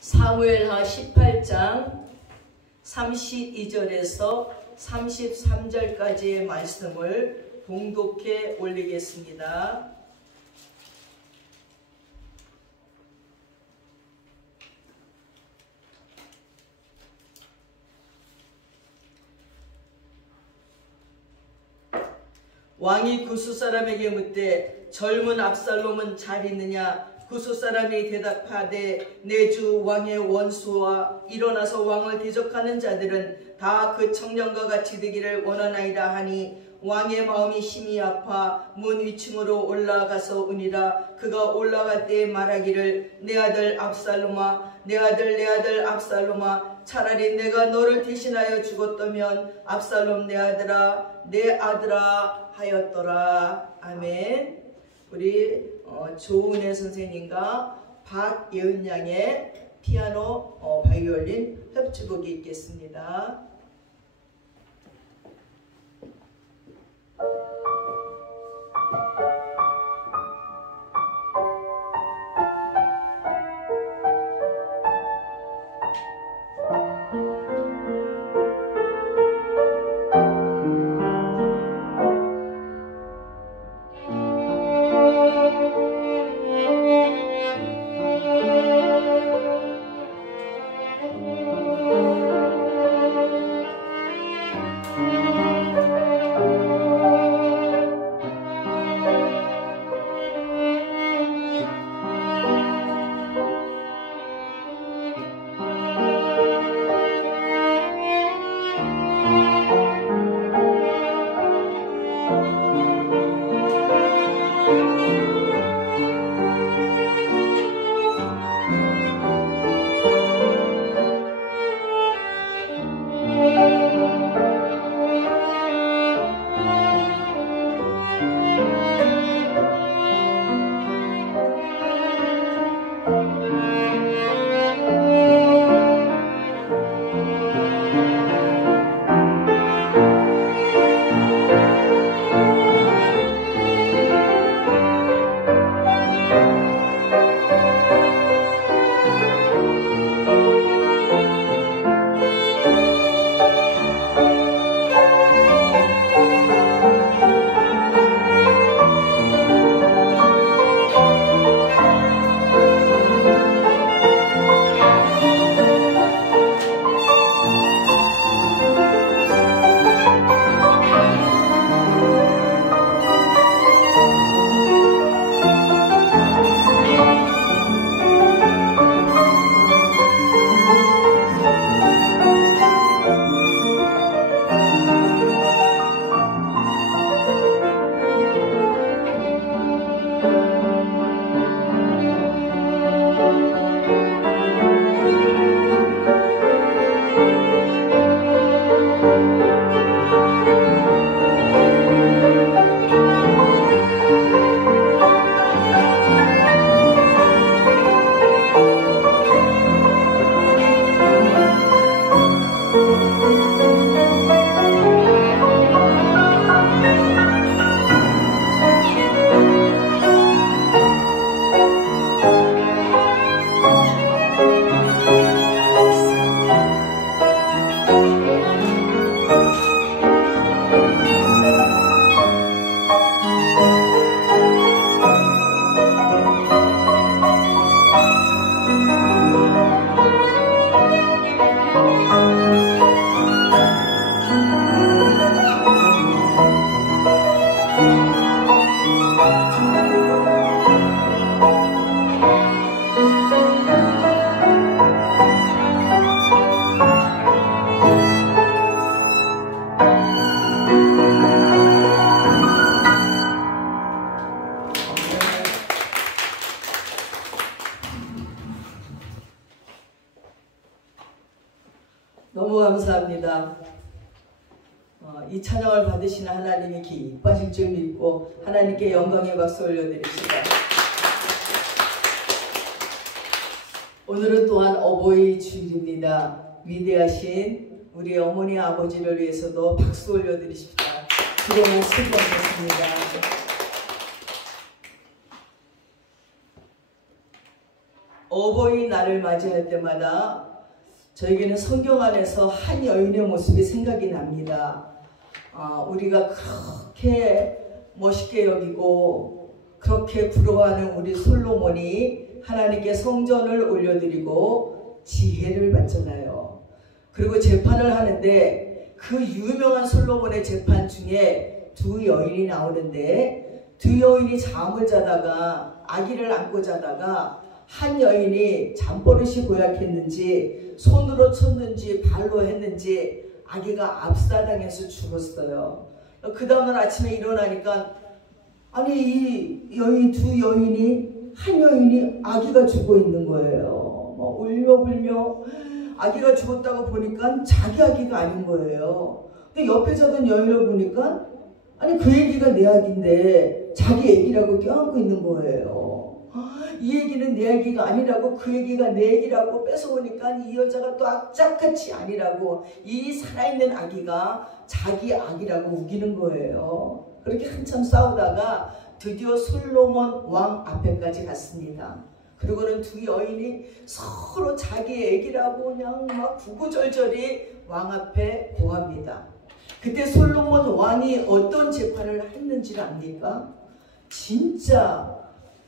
사무엘하 18장 32절에서 33절까지의 말씀을 봉독해 올리겠습니다. 왕이 구스 사람에게 묻되 젊은 압살롬은 잘 있느냐? 구스 사람이 대답하되 내 주 왕의 원수와 일어나서 왕을 대적하는 자들은 다 그 청년과 같이 되기를 원하나이다 하니 왕의 마음이 심히 아파 문 위층으로 올라가서 우니라. 그가 올라갈 때에 말하기를 내 아들 압살롬아, 내 아들 압살롬아, 차라리 내가 너를 대신하여 죽었다면 압살롬 내 아들아 하였더라. 아멘. 우리 조은혜 선생님과 박예은 양의 피아노 바이올린 협주곡이 있겠습니다. 너무 감사합니다. 이 찬양을 받으시는 하나님이 기뻐하실 줄 믿고 하나님께 영광의 박수 올려드립시다. 오늘은 또한 어버이 주일입니다. 위대하신 우리 어머니 아버지를 위해서도 박수 올려드리십시다. 그동안 수고하셨습니다. 어버이날을 맞이할 때마다 저에게는 성경 안에서 한 여인의 모습이 생각이 납니다. 우리가 그렇게 멋있게 여기고 그렇게 부러워하는 우리 솔로몬이 하나님께 성전을 올려드리고 지혜를 받잖아요. 그리고 재판을 하는데 그 유명한 솔로몬의 재판 중에 두 여인이 나오는데, 두 여인이 잠을 자다가 아기를 안고 자다가 한 여인이 잠버릇이 고약했는지 손으로 쳤는지 발로 했는지 아기가 압사당해서 죽었어요. 그 다음날 아침에 일어나니까 아니 이 여인, 두 여인이, 한 여인이 아기가 죽어 있는 거예요. 막 울며불며 아기가 죽었다고 보니까 자기 아기가 아닌 거예요. 근데 옆에 자던 여인을 보니까 아니 그 애기가 내 아기인데 자기 애기라고 껴안고 있는 거예요. 이 애기는 내 애기가 아니라고, 그 애기가 내 애기라고 뺏어오니까 이 여자가 또 악착같이 아니라고 이 살아있는 아기가 자기 아기라고 우기는 거예요. 그렇게 한참 싸우다가 드디어 솔로몬 왕 앞에까지 갔습니다. 그리고는 두 여인이 서로 자기 애기라고 그냥 막 구구절절히 왕 앞에 고합니다. 그때 솔로몬 왕이 어떤 재판을 했는지를 압니까? 진짜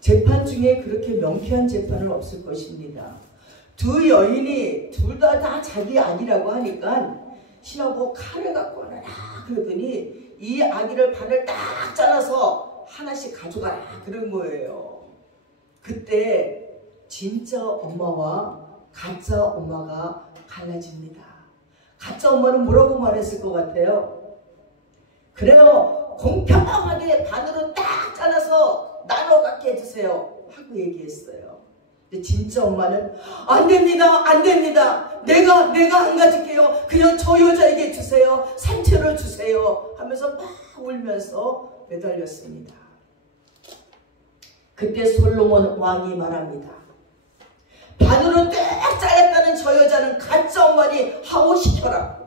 재판 중에 그렇게 명쾌한 재판은 없을 것입니다. 두 여인이 둘 다 자기 아기라고 하니까 신하고 칼을 갖고 오너라 그러더니 이 아기를 반을 딱 잘라서 하나씩 가져가라 그런 거예요. 그때 진짜 엄마와 가짜 엄마가 갈라집니다. 가짜 엄마는 뭐라고 말했을 것 같아요? 그래요, 공평하게 반으로 딱 잘라서 나눠 갖게 해주세요 하고 얘기했어요. 근데 진짜 엄마는 안 됩니다, 안 됩니다, 내가 안 가질게요, 그냥 저 여자에게 주세요, 산채로 주세요 하면서 막 울면서 매달렸습니다. 그때 솔로몬 왕이 말합니다. 반으로 딱 잘렸다는 저 여자는 가짜 엄마니 하오시켜라.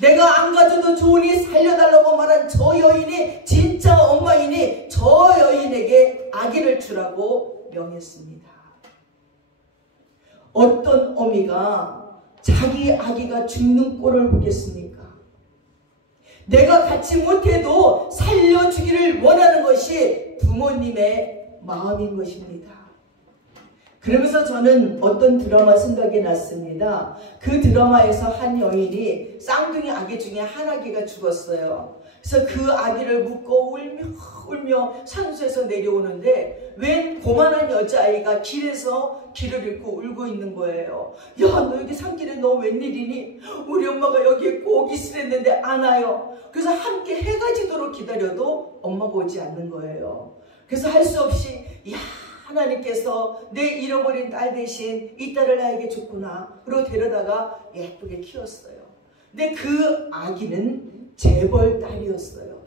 내가 안 가져도 좋으니 살려달라고 말한 저 여인이 진짜 엄마이니 저 여인에게 아기를 주라고 명했습니다. 어떤 어미가 자기 아기가 죽는 꼴을 보겠습니까? 내가 갖지 못해도 살려주기를 원하는 것이 부모님의 마음인 것입니다. 그러면서 저는 어떤 드라마 생각이 났습니다. 그 드라마에서 한 여인이 쌍둥이 아기 중에 한 아기가 죽었어요. 그래서 그 아기를 묻고 울며 산수에서 내려오는데 웬 고만한 여자아이가 길에서 길을 잃고 울고 있는 거예요. 야, 너 여기 산길에 너 웬일이니? 우리 엄마가 여기에 꼭 있으랬는데 안 와요. 그래서 함께 해가 지도록 기다려도 엄마가 오지 않는 거예요. 그래서 할 수 없이 야, 하나님께서 내 잃어버린 딸 대신 이 딸을 나에게 줬구나. 그리고 데려다가 예쁘게 키웠어요. 근데 그 아기는 재벌 딸이었어요.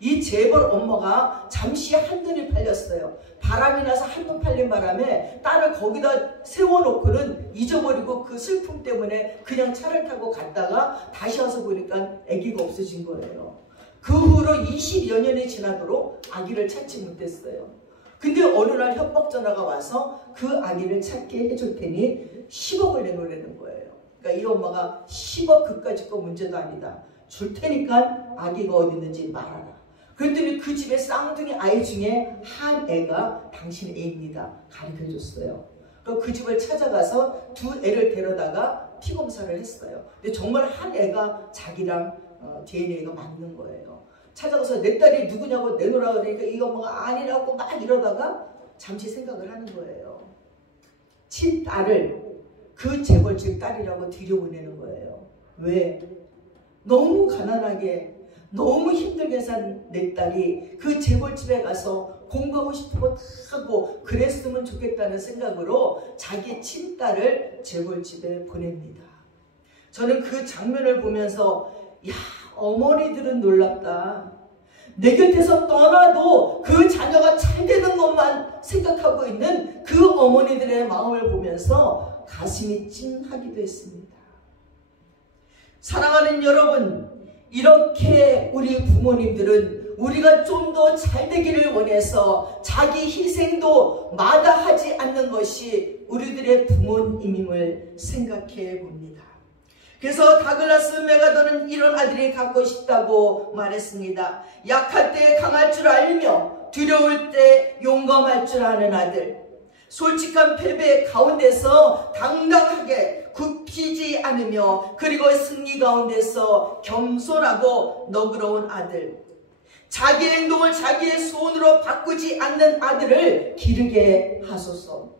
이 재벌 엄마가 잠시 한눈이 팔렸어요. 바람이 나서 한눈 팔린 바람에 딸을 거기다 세워놓고는 잊어버리고 그 슬픔 때문에 그냥 차를 타고 갔다가 다시 와서 보니까 아기가 없어진 거예요. 그 후로 20여 년이 지나도록 아기를 찾지 못했어요. 근데 어느 날 협박 전화가 와서 그 아기를 찾게 해줄 테니 10억을 내놓으라는 거예요. 그러니까 이 엄마가 10억 그까짓 거 문제도 아니다, 줄 테니까 아기가 어디 있는지 말하라. 그랬더니 그 집에 쌍둥이 아이 중에 한 애가 당신 애입니다 가르쳐줬어요. 그 집을 찾아가서 두 애를 데려다가 피 검사를 했어요. 근데 정말 한 애가 자기랑 DNA가 맞는 거예요. 찾아가서 내 딸이 누구냐고 내놓으라 그러니까 이 엄마가 아니라고 막 이러다가 잠시 생각을 하는 거예요. 친딸을 그 재벌집 딸이라고 들여보내는 거예요. 왜? 너무 가난하게 너무 힘들게 산 내 딸이 그 재벌집에 가서 공부하고 싶은 거 다 하고 그랬으면 좋겠다는 생각으로 자기 친딸을 재벌집에 보냅니다. 저는 그 장면을 보면서 야, 어머니들은 놀랍다. 내 곁에서 떠나도 그 자녀가 잘 되는 것만 생각하고 있는 그 어머니들의 마음을 보면서 가슴이 찡하기도 했습니다. 사랑하는 여러분, 이렇게 우리 부모님들은 우리가 좀 더 잘되기를 원해서 자기 희생도 마다하지 않는 것이 우리들의 부모님임을 생각해 봅니다. 그래서 다글라스 맥아더는 이런 아들이 갖고 싶다고 말했습니다. 약할 때 강할 줄 알며 두려울 때 용감할 줄 아는 아들, 솔직한 패배 가운데서 당당하게 굽히지 않으며 그리고 승리 가운데서 겸손하고 너그러운 아들, 자기 행동을 자기의 손으로 바꾸지 않는 아들을 기르게 하소서.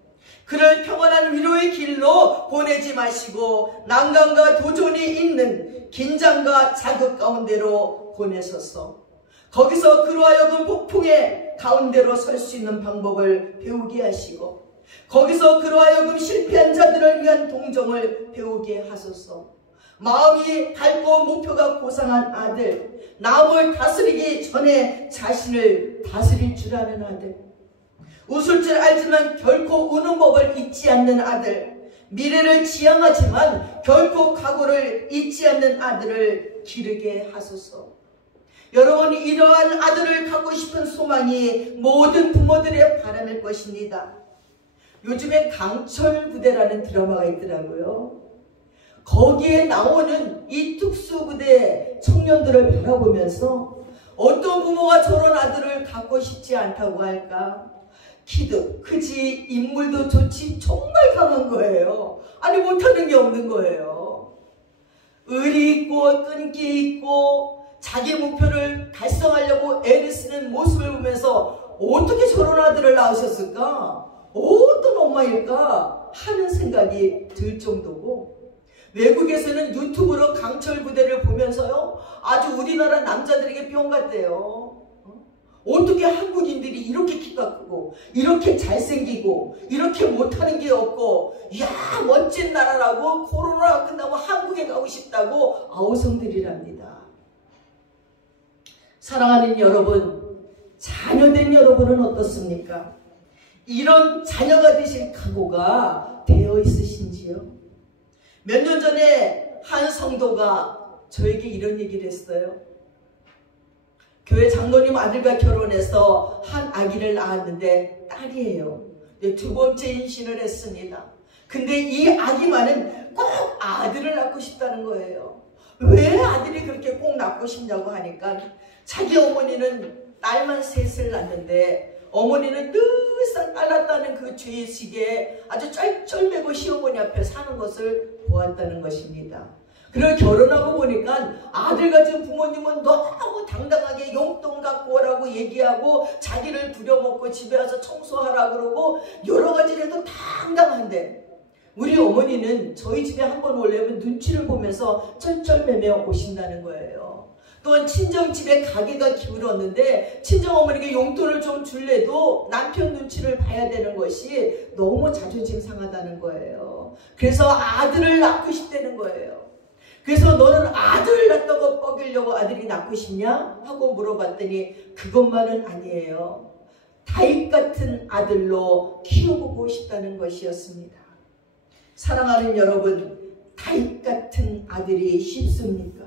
그를 평안한 위로의 길로 보내지 마시고 난관과 도전이 있는 긴장과 자극 가운데로 보내소서. 거기서 그로 하여금 폭풍의 가운데로 설 수 있는 방법을 배우게 하시고 거기서 그로 하여금 실패한 자들을 위한 동정을 배우게 하소서. 마음이 밝고 목표가 고상한 아들, 남을 다스리기 전에 자신을 다스릴 줄 아는 아들, 웃을 줄 알지만 결코 우는 법을 잊지 않는 아들, 미래를 지향하지만 결코 각오를 잊지 않는 아들을 기르게 하소서. 여러분, 이러한 아들을 갖고 싶은 소망이 모든 부모들의 바람일 것입니다. 요즘에 강철 부대라는 드라마가 있더라고요. 거기에 나오는 이 특수부대 청년들을 바라보면서 어떤 부모가 저런 아들을 갖고 싶지 않다고 할까? 키도 크지, 인물도 좋지, 정말 강한 거예요. 아니, 못하는 게 없는 거예요. 의리 있고 끈기 있고 자기 목표를 달성하려고 애를 쓰는 모습을 보면서 어떻게 저런 아들을 낳으셨을까? 어떤 엄마일까? 하는 생각이 들 정도고, 외국에서는 유튜브로 강철 부대를 보면서요, 아주 우리나라 남자들에게 뿅 같대요. 어떻게 한국인들이 이렇게 키가 크고 이렇게 잘생기고 이렇게 못하는 게 없고, 이야 멋진 나라라고, 코로나가 끝나고 한국에 가고 싶다고 아우성들이랍니다. 사랑하는 여러분, 자녀된 여러분은 어떻습니까? 이런 자녀가 되실 각오가 되어 있으신지요? 몇 년 전에 한 성도가 저에게 이런 얘기를 했어요. 교회 장로님 아들과 결혼해서 한 아기를 낳았는데 딸이에요. 두 번째 임신을 했습니다. 근데 이 아기만은 꼭 아들을 낳고 싶다는 거예요. 왜 아들이 그렇게 꼭 낳고 싶냐고 하니까 자기 어머니는 딸만 셋을 낳는데 어머니는 늘상 딸 낳았다는 그 죄의식에 아주 쩔쩔매고 시어머니 앞에 사는 것을 보았다는 것입니다. 그리고 결혼하고 보니까 아들 가진 부모님은 너무 당당하게 용돈 갖고 오라고 얘기하고 자기를 부려먹고 집에 와서 청소하라 그러고 여러 가지를 해도 당당한데, 우리 어머니는 저희 집에 한번 오려면 눈치를 보면서 쩔쩔매며 오신다는 거예요. 또한 친정집에 가게가 기울었는데 친정어머니가 용돈을 좀 줄래도 남편 눈치를 봐야 되는 것이 너무 자존심 상하다는 거예요. 그래서 아들을 낳고 싶다는 거예요. 그래서 너는 아들을 낳다고 뻐기려고 아들이 낳고 싶냐? 하고 물어봤더니 그것만은 아니에요. 다윗 같은 아들로 키워보고 싶다는 것이었습니다. 사랑하는 여러분, 다윗 같은 아들이 쉽습니까?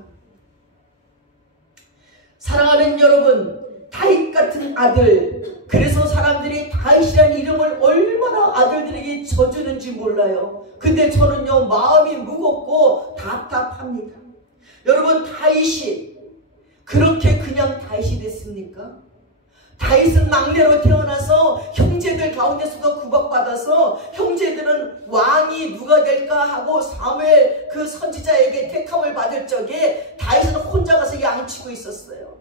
사랑하는 여러분, 다윗 같은 아들, 그래서 사람들이 다윗이라는 이름을 얼마나 아들들에게 져주는지 몰라요. 근데 저는요, 마음이 무겁고 답답합니다. 여러분, 다윗이 그렇게 그냥 다윗이 됐습니까? 다윗은 막내로 태어나서 형제들 가운데서도 구박받아서 형제들은 왕이 누가 될까 하고 사무엘 그 선지자에게 택함을 받을 적에 다윗은 혼자 가서 양치고 있었어요.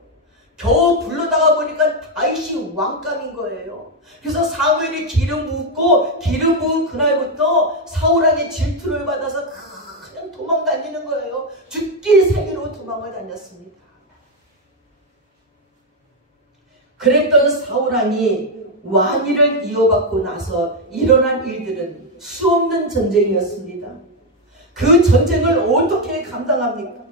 겨우 불러다가 보니까 다윗이 왕감인 거예요. 그래서 사무엘이 기름 붓고 기름 부은 그날부터 사울왕의 질투를 받아서 그냥 도망 다니는 거예요. 죽기 살기로 도망을 다녔습니다. 그랬던 사울왕이 왕위를 이어받고 나서 일어난 일들은 수없는 전쟁이었습니다. 그 전쟁을 어떻게 감당합니까?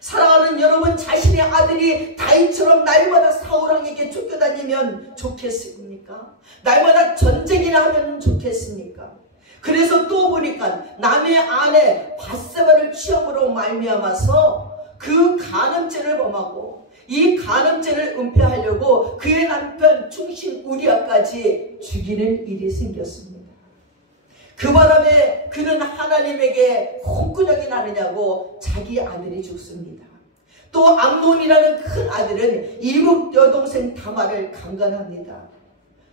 사랑하는 여러분, 자신의 아들이 다윗처럼 날마다 사울왕에게 쫓겨다니면 좋겠습니까? 날마다 전쟁이나 하면 좋겠습니까? 그래서 또 보니까 남의 아내 밧세바를 취함으로 말미암아서 그 간음죄를 범하고 이 간음죄를 은폐하려고 그의 남편 충신 우리아까지 죽이는 일이 생겼습니다. 그 바람에 그는 하나님에게 혼꾸녕이 나느냐고 자기 아들이 죽습니다. 또 암논이라는 큰 아들은 이복 여동생 다말을 강간합니다.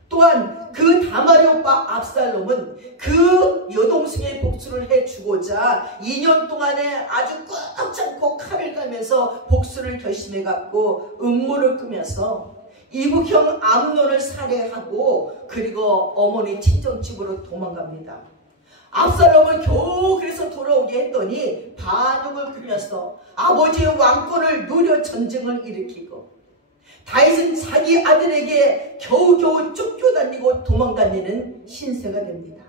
또한 그 다말의 오빠 압살롬은 그 여동생의 복수를 해주고자 2년 동안에 아주 꾹 참고 칼을 갈면서 복수를 결심해 갖고 음모를 꾸며서 이복형 암논을 살해하고 그리고 어머니 친정집으로 도망갑니다. 압살롬을 겨우 그래서 돌아오게 했더니 반역을 꾸며서 아버지의 왕권을 노려 전쟁을 일으키고 다윗은 자기 아들에게 겨우겨우 쫓겨다니고 도망다니는 신세가 됩니다.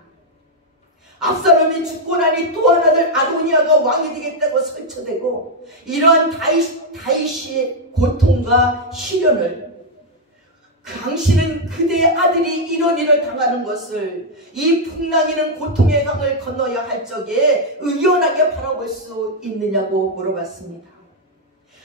압살롬이 죽고 나니 또 한 아들 아도니아가 왕이 되겠다고 설쳐대고 이러한 다윗의 고통과 시련을 당신은 그대의 아들이 이런 일을 당하는 것을 이 풍랑이는 고통의 강을 건너야 할 적에 의연하게 바라볼 수 있느냐고 물어봤습니다.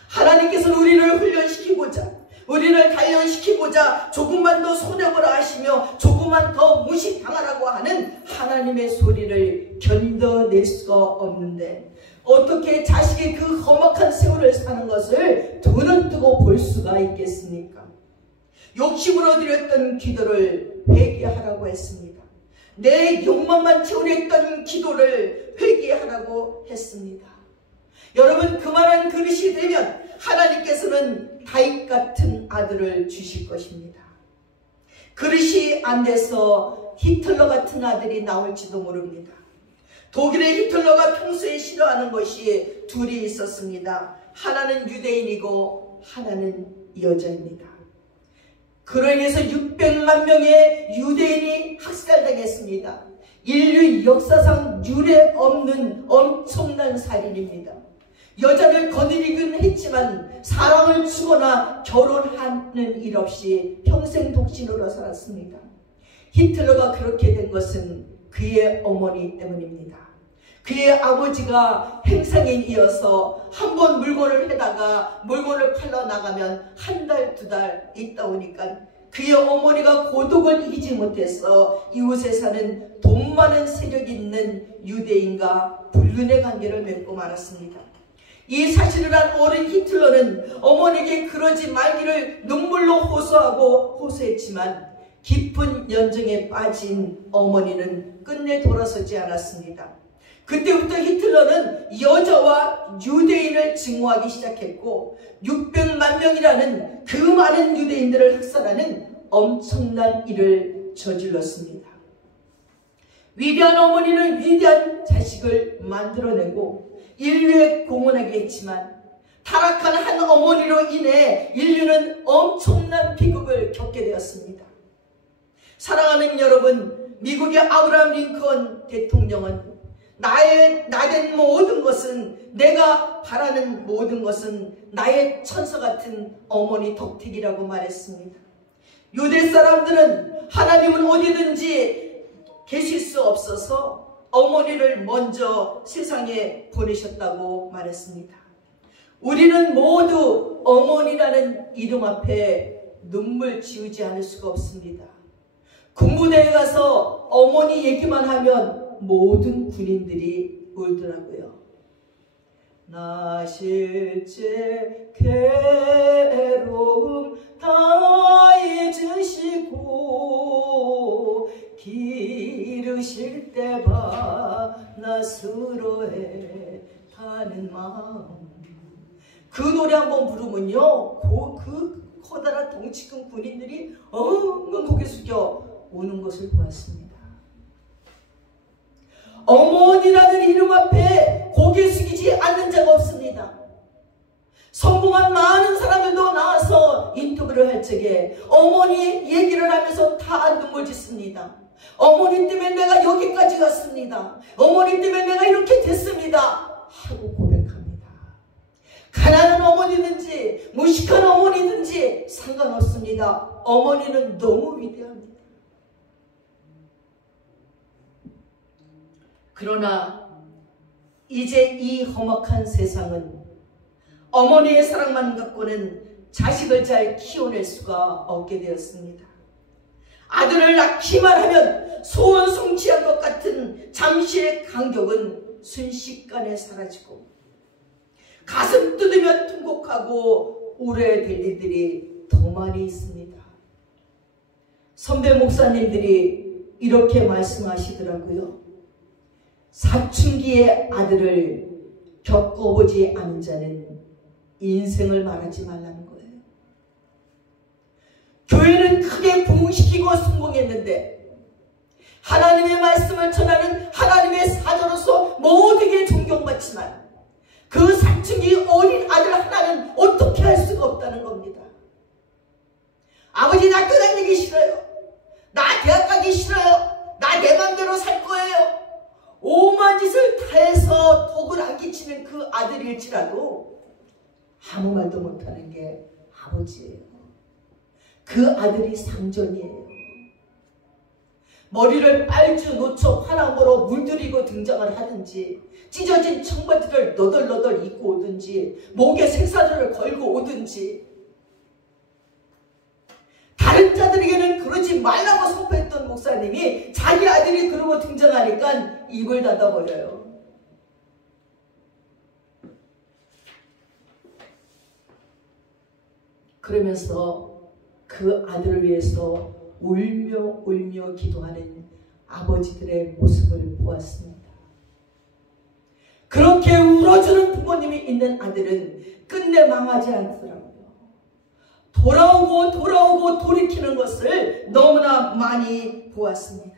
하나님께서는 우리를 훈련시키고자 우리를 단련시키고자 조금만 더 손해보라 하시며 조금만 더 무식당하라고 하는 하나님의 소리를 견뎌낼 수가 없는데 어떻게 자식이 그 험악한 세월을 사는 것을 눈을 뜨고 볼 수가 있겠습니까? 욕심으로 드렸던 기도를 회개하라고 했습니다. 내 욕망만 채우려던 기도를 회개하라고 했습니다. 여러분, 그만한 그릇이 되면 하나님께서는 다윗 같은 아들을 주실 것입니다. 그릇이 안 돼서 히틀러 같은 아들이 나올지도 모릅니다. 독일의 히틀러가 평소에 싫어하는 것이 둘이 있었습니다. 하나는 유대인이고 하나는 여자입니다. 그로 인해서 600만 명의 유대인이 학살당했습니다. 인류 역사상 유례 없는 엄청난 살인입니다. 여자를 거느리긴 했지만 사랑을 주거나 결혼하는 일 없이 평생 독신으로 살았습니다. 히틀러가 그렇게 된 것은 그의 어머니 때문입니다. 그의 아버지가 행상인이어서 한 번 물건을 해다가 물건을 팔러 나가면 한 달, 두 달 있다 오니까 그의 어머니가 고독을 이기지 못해서 이웃에 사는 돈 많은 세력 있는 유대인과 불륜의 관계를 맺고 말았습니다. 이 사실을 한 어린 히틀러는 어머니에게 그러지 말기를 눈물로 호소하고 호소했지만 깊은 연정에 빠진 어머니는 끝내 돌아서지 않았습니다. 그때부터 히틀러는 여자와 유대인을 증오하기 시작했고 600만 명이라는 그 많은 유대인들을 학살하는 엄청난 일을 저질렀습니다. 위대한 어머니는 위대한 자식을 만들어내고 인류에 공헌하게 했지만 타락한 한 어머니로 인해 인류는 엄청난 비극을 겪게 되었습니다. 사랑하는 여러분, 미국의 아브라함 링컨 대통령은 나된 모든 것은, 내가 바라는 모든 것은 나의 천사 같은 어머니 덕택이라고 말했습니다. 유대 사람들은 하나님은 어디든지 계실 수 없어서 어머니를 먼저 세상에 보내셨다고 말했습니다. 우리는 모두 어머니라는 이름 앞에 눈물 지우지 않을 수가 없습니다. 군부대에 가서 어머니 얘기만 하면 모든 군인들이 울더라고요. 나 실제 괴로움 다 잊으시고 기르실 때 봐 나스러해 타는 마음. 그 노래 한번 부르면요, 그 커다란 덩치 큰 군인들이 엉엉 고개 숙여 오는 것을 보았습니다. 어머니라는 이름 앞에 고개 숙이지 않는 자가 없습니다. 성공한 많은 사람들도 나와서 인터뷰를 할 적에 어머니 얘기를 하면서 다 눈물 짓습니다. 어머니 때문에 내가 여기까지 갔습니다. 어머니 때문에 내가 이렇게 됐습니다 하고 고백합니다. 가난한 어머니든지 무식한 어머니든지 상관없습니다. 어머니는 너무 위대합니다. 그러나 이제 이 험악한 세상은 어머니의 사랑만 갖고는 자식을 잘 키워낼 수가 없게 되었습니다. 아들을 낳기만 하면 소원성취한 것 같은 잠시의 감격은 순식간에 사라지고 가슴 뜯으면 통곡하고 울어야 될 일들이 더 많이 있습니다. 선배 목사님들이 이렇게 말씀하시더라고요. 사춘기의 아들을 겪어보지 않은 자는 인생을 말하지 말라는 거예요. 교회는 크게 부흥시키고 성공했는데 하나님의 말씀을 전하는 하나님의 사자로서 모두에게 존경받지만 그 사춘기 어린 아들 하나는 어떻게 할 수가 없다는 겁니다. 아버지 나 학교 다니기 싫어요. 나 대학 가기 싫어요. 나 내 맘대로 살 거예요. 오만 짓을 다 해서 독을 안 끼치는 그 아들일지라도 아무 말도 못하는 게 아버지예요. 그 아들이 상전이에요. 머리를 빨주 노초 화나무로 물들이고 등장을 하든지 찢어진 청바지를 너덜너덜 입고 오든지 목에 색사슬을 걸고 오든지 다른 자들에게는 그러지 말라고 선포했던 목사님이 자기 아들이 그러고 등장하니까 입을 닫아버려요. 그러면서 그 아들을 위해서 울며 울며 기도하는 아버지들의 모습을 보았습니다. 그렇게 울어주는 부모님이 있는 아들은 끝내 망하지 않더라고요. 돌아오고 돌이키는 것을 너무나 많이 보았습니다.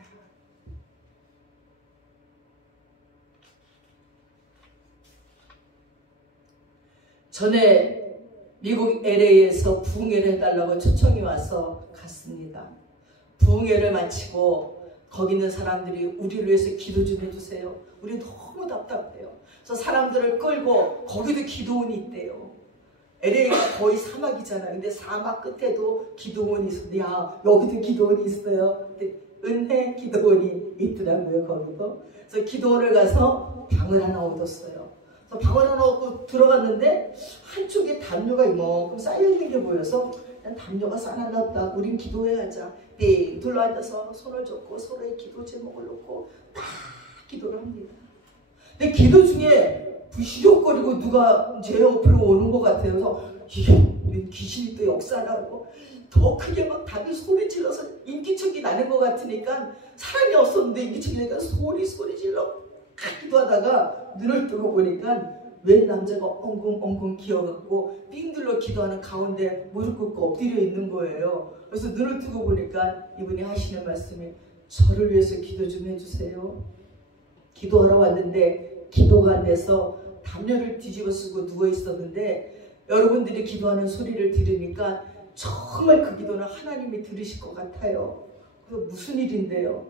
전에 미국 LA에서 부흥회를 해달라고 초청이 와서 갔습니다. 부흥회를 마치고 거기 있는 사람들이 우리를 위해서 기도 좀 해주세요. 우리 너무 답답해요. 그래서 사람들을 끌고 거기도 기도원이 있대요. LA가 거의 사막이잖아요. 근데 사막 끝에도 기도원이 있어요. 야 여기도 기도원이 있어요. 근데 은혜 기도원이 있더라고요. 거기도. 그래서 기도원을 가서 방을 하나 얻었어요. 그래서 방을 하나 얻고 들어갔는데 한쪽에 담요가 이만큼 쌓여있는 게 보여서 그냥 담요가 쌓아놨나 보다. 우린 기도해야 하자. 빙 둘러앉아서 손을 젓고 서로의 기도 제목을 놓고 딱 기도를 합니다. 근데 기도 중에 부시럭거리고 누가 제 옆으로 오는 것 같아요. 그래서 이게 왜 귀신이 또 역사나고 더 크게 막 다들 소리 질러서 인기척이 나는 것 같으니까 사람이 없었는데 인기척이 나니까 소리 질러 기도하다가 눈을 뜨고 보니까 웬 남자가 엉금 기어갖고 삥들러 기도하는 가운데 무릎 꿇고 엎드려 있는 거예요. 그래서 눈을 뜨고 보니까 이분이 하시는 말씀이 저를 위해서 기도 좀 해주세요. 기도하러 왔는데 기도가 안 돼서 담요를 뒤집어 쓰고 누워 있었는데 여러분들이 기도하는 소리를 들으니까 정말 그 기도는 하나님이 들으실 것 같아요. 그래서 무슨 일인데요?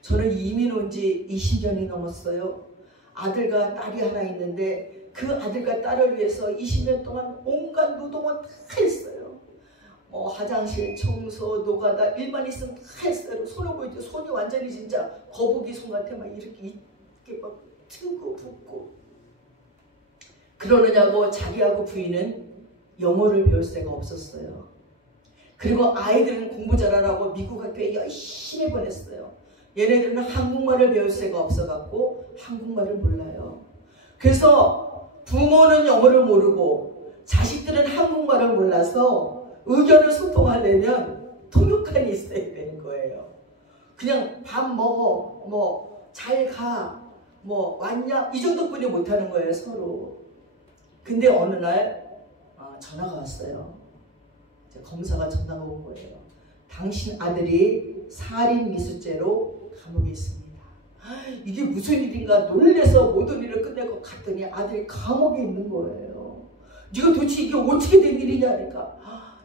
저는 이민 온 지 20년이 넘었어요. 아들과 딸이 하나 있는데 그 아들과 딸을 위해서 20년 동안 온갖 노동은 다 했어요. 화장실 청소, 노가다 일만 있으면 다 했어요. 손을 보이죠. 손이 완전히 진짜 거북이 손 같아. 막 이렇게 막 트고 붓고. 그러느냐고 자기하고 부인은 영어를 배울 새가 없었어요. 그리고 아이들은 공부 잘하라고 미국 학교에 열심히 보냈어요. 얘네들은 한국말을 배울 새가 없어갖고 한국말을 몰라요. 그래서 부모는 영어를 모르고 자식들은 한국말을 몰라서 의견을 소통하려면 통역관이 있어야 되는 거예요. 그냥 밥 먹어, 잘 가, 왔냐 이 정도뿐이 못하는 거예요 서로. 근데 어느 날 전화가 왔어요. 검사가 전화가 온 거예요. 당신 아들이 살인 미수죄로 감옥에 있습니다. 이게 무슨 일인가 놀래서 모든 일을 끝내고 갔더니 아들이 감옥에 있는 거예요. 네가 도대체 이게 어떻게 된 일이냐니까.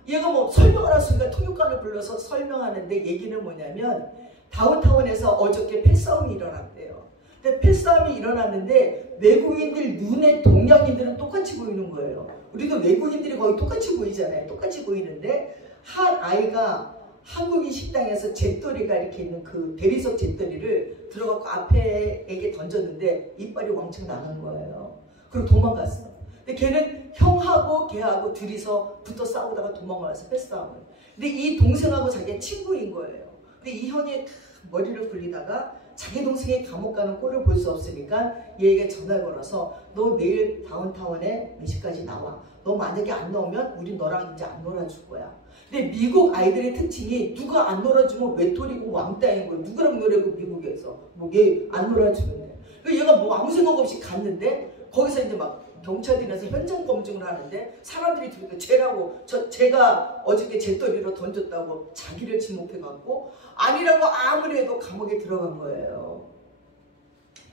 얘가 설명을 하시니까 통역관을 불러서 설명하는데 얘기는 뭐냐면 다운타운에서 어저께 패싸움이 일어났대요. 근데 패싸움이 일어났는데 외국인들 눈에 동양인들은 똑같이 보이는 거예요. 우리도 외국인들이 거의 똑같이 보이잖아요. 똑같이 보이는데 한 아이가 한국인 식당에서 잿더리가 이렇게 있는 그 대리석 잿더리를 들어갖고 앞에 애게 던졌는데 이빨이 왕창 나간 거예요. 그리고 도망갔어. 근데 걔는 형하고 걔하고 둘이서 붙어 싸우다가 도망가서 패싸움을. 근데 이 동생하고 자기가 친구인 거예요. 근데 이 형이 머리를 굴리다가 자기 동생이 감옥 가는 꼴을 볼 수 없으니까 얘에게 전화를 걸어서 너 내일 다운타운에 몇 시까지 나와. 너 만약에 안 나오면 우리 너랑 이제 안 놀아줄 거야. 근데 미국 아이들의 특징이 누가 안 놀아주면 외톨이고 왕따인 거예요. 누구랑 놀아고 미국에서. 뭐 얘 안 놀아주는데. 그러니까 얘가 뭐 아무 생각 없이 갔는데 거기서 이제 막 경찰들이 나서 현장 검증을 하는데 사람들이 들으니까 쟤라고 제가 어저께 잿더리로 던졌다고 자기를 지목해갖고 아니라고 아무리 해도 감옥에 들어간 거예요.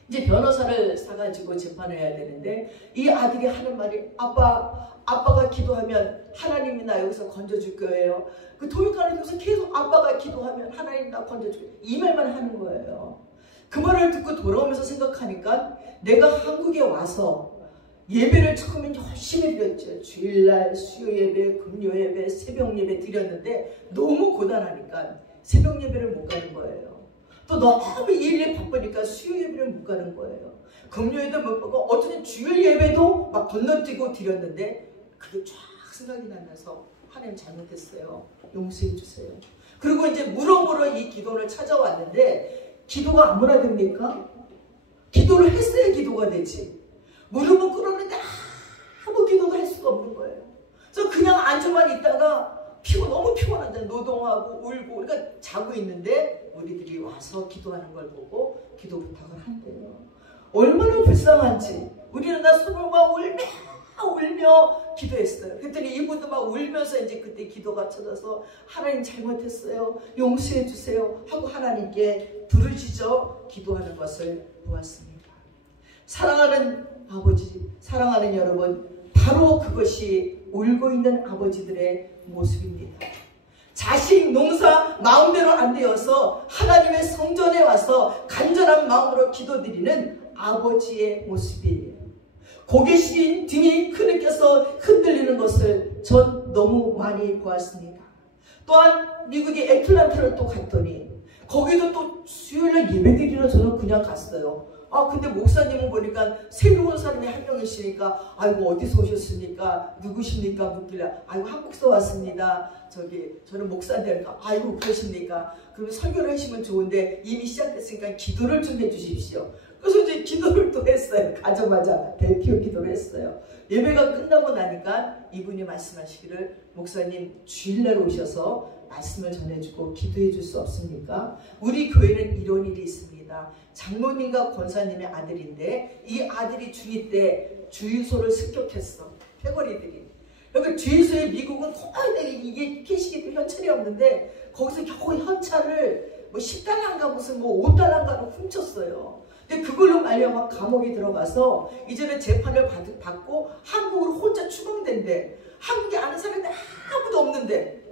이제 변호사를 사가지고 재판을 해야 되는데 이 아들이 하는 말이 아빠가 기도하면 하나님이 나 여기서 건져줄 거예요. 그 토익하면서 계속 아빠가 기도하면 하나님 나 건져줄 거예요. 이 말만 하는 거예요. 그 말을 듣고 돌아오면서 생각하니까 내가 한국에 와서 예배를 처음엔 열심히 드렸죠. 주일날 수요예배, 금요예배, 새벽예배 드렸는데 너무 고단하니까 새벽예배를 못 가는 거예요. 또 너무 일이 바쁘니까 수요예배를 못 가는 거예요. 금요일도 못 가고 어쩌면 주일예배도 막 건너뛰고 드렸는데 그게 쫙 생각이 나면서 하나님 잘못했어요. 용서해 주세요. 그리고 이제 물어보러 이 기도를 찾아왔는데 기도가 아무나 됩니까? 기도를 했어야 기도가 되지. 무릎을 꿇었는데 아무 기도도 할 수가 없는 거예요. 그래서 그냥 앉아만 있다가 너무 피곤한데 노동하고 울고 그러니까 자고 있는데 우리들이 와서 기도하는 걸 보고 기도 부탁을 한대요. 얼마나 불쌍한지. 우리는 다 손을 막 울며 기도했어요. 그랬더니 이분도 막 울면서 이제 그때 기도가 쳐져서 하나님 잘못했어요. 용서해 주세요 하고 하나님께 부르짖어 기도하는 것을 보았습니다. 사랑하는 아버지, 사랑하는 여러분, 바로 그것이 울고 있는 아버지들의 모습입니다. 자식 농사 마음대로 안 되어서 하나님의 성전에 와서 간절한 마음으로 기도드리는 아버지의 모습이에요. 고개 숙인 등이 흐느껴서 흔들리는 것을 전 너무 많이 보았습니다. 또한 미국의 애틀랜타를 또 갔더니 거기도 또 수요일날 예배드리러 저는 그냥 갔어요. 근데 목사님은 보니까 새로운 사람이 한 명 있으니까 아이고 어디서 오셨습니까? 누구십니까? 묻길래 아이고 한국에서 왔습니다. 저는 목사인데 아이고 그러십니까? 그러면 설교를 하시면 좋은데 이미 시작됐으니까 기도를 좀 해주십시오. 그래서 이제 기도를 또 했어요. 가자마자 대표 기도를 했어요. 예배가 끝나고 나니까 이분이 말씀하시기를 목사님 주일날 오셔서 말씀을 전해주고 기도해 줄 수 없습니까? 우리 교회는 이런 일이 있습니다. 장로님과 권사님의 아들인데 이 아들이 중2 때 주유소를 습격했어. 패거리들이. 여기 주유소에 미국은 거의 이게 캐시기도 현찰이 없는데 거기서 겨우 현찰을 뭐 10달러인가 무슨 뭐 5달러인가를 훔쳤어요. 근데 그걸로 말려면 감옥에 들어가서 이제는 재판을 받고 한국으로 혼자 추방된대. 한국에 아는 사람이 아무도 없는데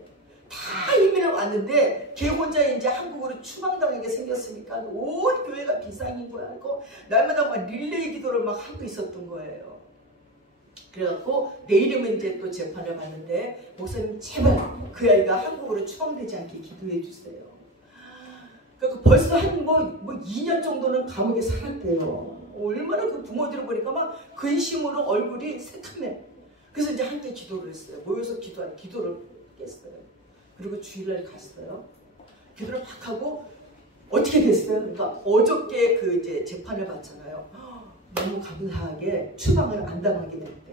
다 이민을 왔는데 걔 혼자 이제 한국으로 추방당하게 생겼으니까 온 교회가 비상인 거야. 하고 날마다 막 릴레이 기도를 막 하고 있었던 거예요. 그래갖고 내일이면 이제 또 재판을 받는데 목사님 제발 그 아이가 한국으로 추방되지 않게 기도해 주세요. 그러니까 벌써 한 뭐 2년 정도는 감옥에 살았대요. 얼마나 그 부모들을 보니까 막 근심으로 얼굴이 새카매. 그래서 이제 함께 기도를 했어요. 모여서 기도를 깼어요. 그리고 주일날 갔어요. 기도를 막 하고 어떻게 됐어요? 그러니까 어저께 그 이제 재판을 받잖아요. 너무 감사하게 추방을 안 당하게 됐대.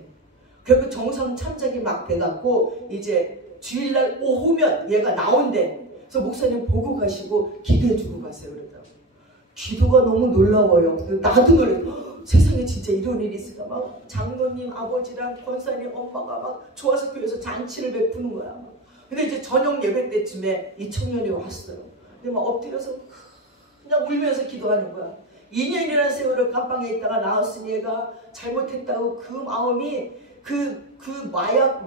그리고 정상 참작이 막 돼갖고 이제 주일날 오후면 얘가 나온대. 그래서 목사님 보고 가시고 기도해주고 갔어요. 그러더라고요. 기도가 너무 놀라워요. 나도 놀랐어요. 세상에 진짜 이런 일이 있을까? 막 장로님 아버지랑 권사님 엄마가 막 좋아서 교회에서 잔치를 베푸는 거야. 근데 이제 저녁 예배 때쯤에 이 청년이 왔어요. 근데 막 엎드려서 그냥 울면서 기도하는 거야. 2년이라는 세월을 감방에 있다가 나왔으니 얘가 잘못했다고 그 마음이 그 마약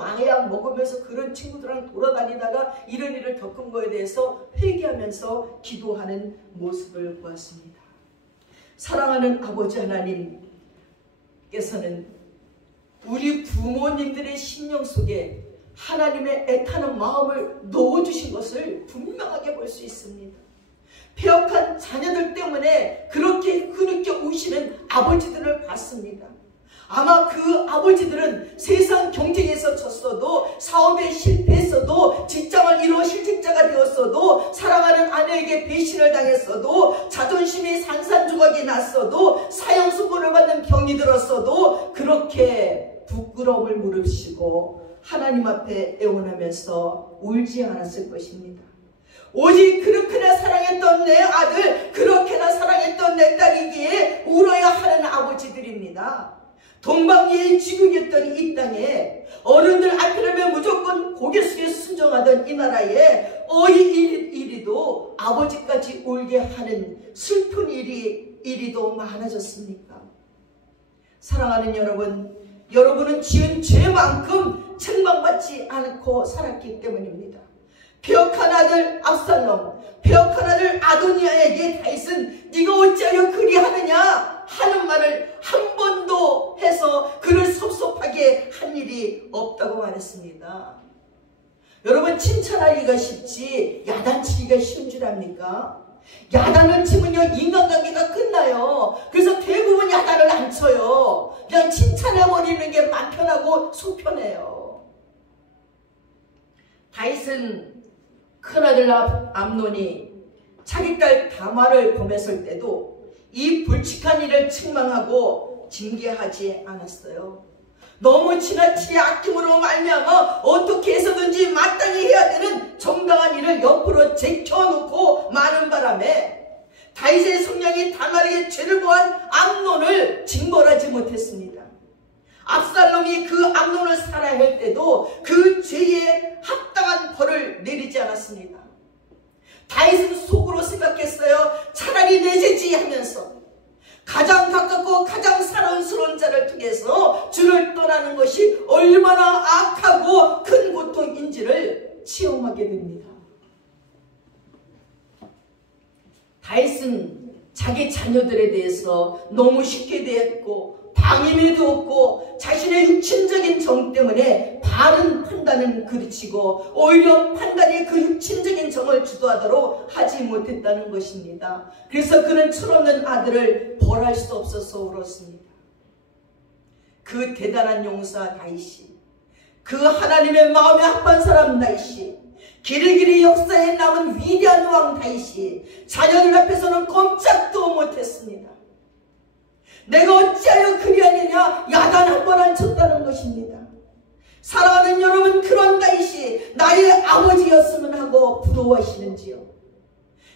먹으면서 그런 친구들랑 돌아다니다가 이런 일을 겪은 거에 대해서 회개하면서 기도하는 모습을 보았습니다. 사랑하는 아버지 하나님께서는 우리 부모님들의 심령 속에 하나님의 애타는 마음을 넣어주신 것을 분명하게 볼 수 있습니다. 폐역한 자녀들 때문에 그렇게 흐느껴 우시는 아버지들을 봤습니다. 아마 그 아버지들은 세상 경쟁에서 졌어도, 사업에 실패했어도, 직장을 이루어 실직자가 되었어도, 사랑하는 아내에게 배신을 당했어도, 자존심이 산산조각이 났어도, 사형수고를 받는 병이 들었어도 그렇게 부끄러움을 무릅쓰고 하나님 앞에 애원하면서 울지 않았을 것입니다. 오직 그렇게나 사랑했던 내 아들, 그렇게나 사랑했던 내 딸이기에 울어야 하는 아버지들입니다. 동방예의 지국이었던 이 땅에 어른들 앞이라면 무조건 고개 숙여 순종하던 이 나라에 이리도 아버지까지 울게 하는 슬픈 일이도 많아졌습니까? 사랑하는 여러분, 여러분은 지은 죄만큼 책망받지 않고 살았기 때문입니다. 폐역한 아들 압살롬, 폐역한 아들 아도니아에게 다윗은 네가 어찌하여 그리하느냐 하는 말을 한 번도 해서 그를 섭섭하게 한 일이 없다고 말했습니다. 여러분, 칭찬하기가 쉽지 야단치기가 쉬운 줄 압니까? 야단을 치면요 인간관계가 끝나요. 그래서 대부분 야단을 안 쳐요. 그냥 칭찬해버리는 게 맘 편하고 속 편해요. 다윗은 큰아들 암논이 자기 딸 다말을 범했을 때도 이 불측한 일을 책망하고 징계하지 않았어요. 너무 지나치게 아낌으로 말미암아 어떻게 해서든지 마땅히 해야 되는 정당한 일을 옆으로 제껴놓고 마는 바람에 다윗의 성령이 다말에게 죄를 범한 암논을 징벌하지 못했습니다. 압살롬이 그 암논을 살아야 할 때도 그 죄에 합당한 벌을 내리지 않았습니다. 다윗은 속으로 생각했어요. 차라리 내 죄지 하면서 가장 가깝고 가장 사랑스러운 자를 통해서 주를 떠나는 것이 얼마나 악하고 큰 고통인지를 체험하게 됩니다. 다윗은 자기 자녀들에 대해서 너무 쉽게 대했고 방임이 되었고 자신의 육신적인 정 때문에 바른 판단은 그르치고 오히려 판단이 그 육신적인 정을 주도하도록 하지 못했다는 것입니다. 그래서 그는 철없는 아들을 벌할 수 없어서 울었습니다. 그 대단한 용사 다윗이, 그 하나님의 마음에 합한 사람 다윗이, 길이길이 역사에 남은 위대한 왕 다윗이 자녀들 앞에서는 꼼짝도 못했습니다. 내가 어찌하여 그리하느냐 야단 한 번 안 쳤다는 것입니다. 사랑하는 여러분, 그런 다윗이 나의 아버지였으면 하고 부러워하시는지요?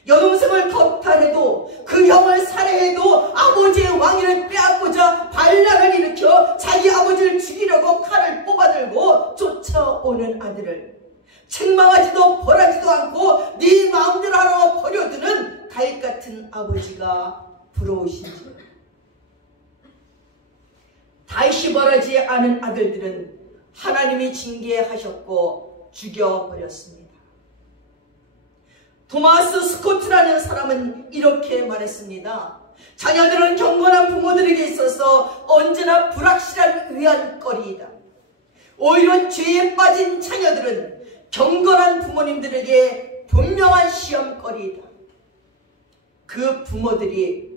여동생을 겁탈해도 그 형을 살해해도 아버지의 왕위를 빼앗고자 반란을 일으켜 자기 아버지를 죽이려고 칼을 뽑아들고 쫓아오는 아들을 책망하지도 벌하지도 않고 네 마음대로 하라고 버려두는 다윗 같은 아버지가 부러우신지요? 다윗이 벌하지 않은 아들들은 하나님이 징계하셨고 죽여버렸습니다. 토마스 스코트라는 사람은 이렇게 말했습니다. 자녀들은 경건한 부모들에게 있어서 언제나 불확실한 위안거리이다. 오히려 죄에 빠진 자녀들은 경건한 부모님들에게 분명한 시험거리이다. 그 부모들이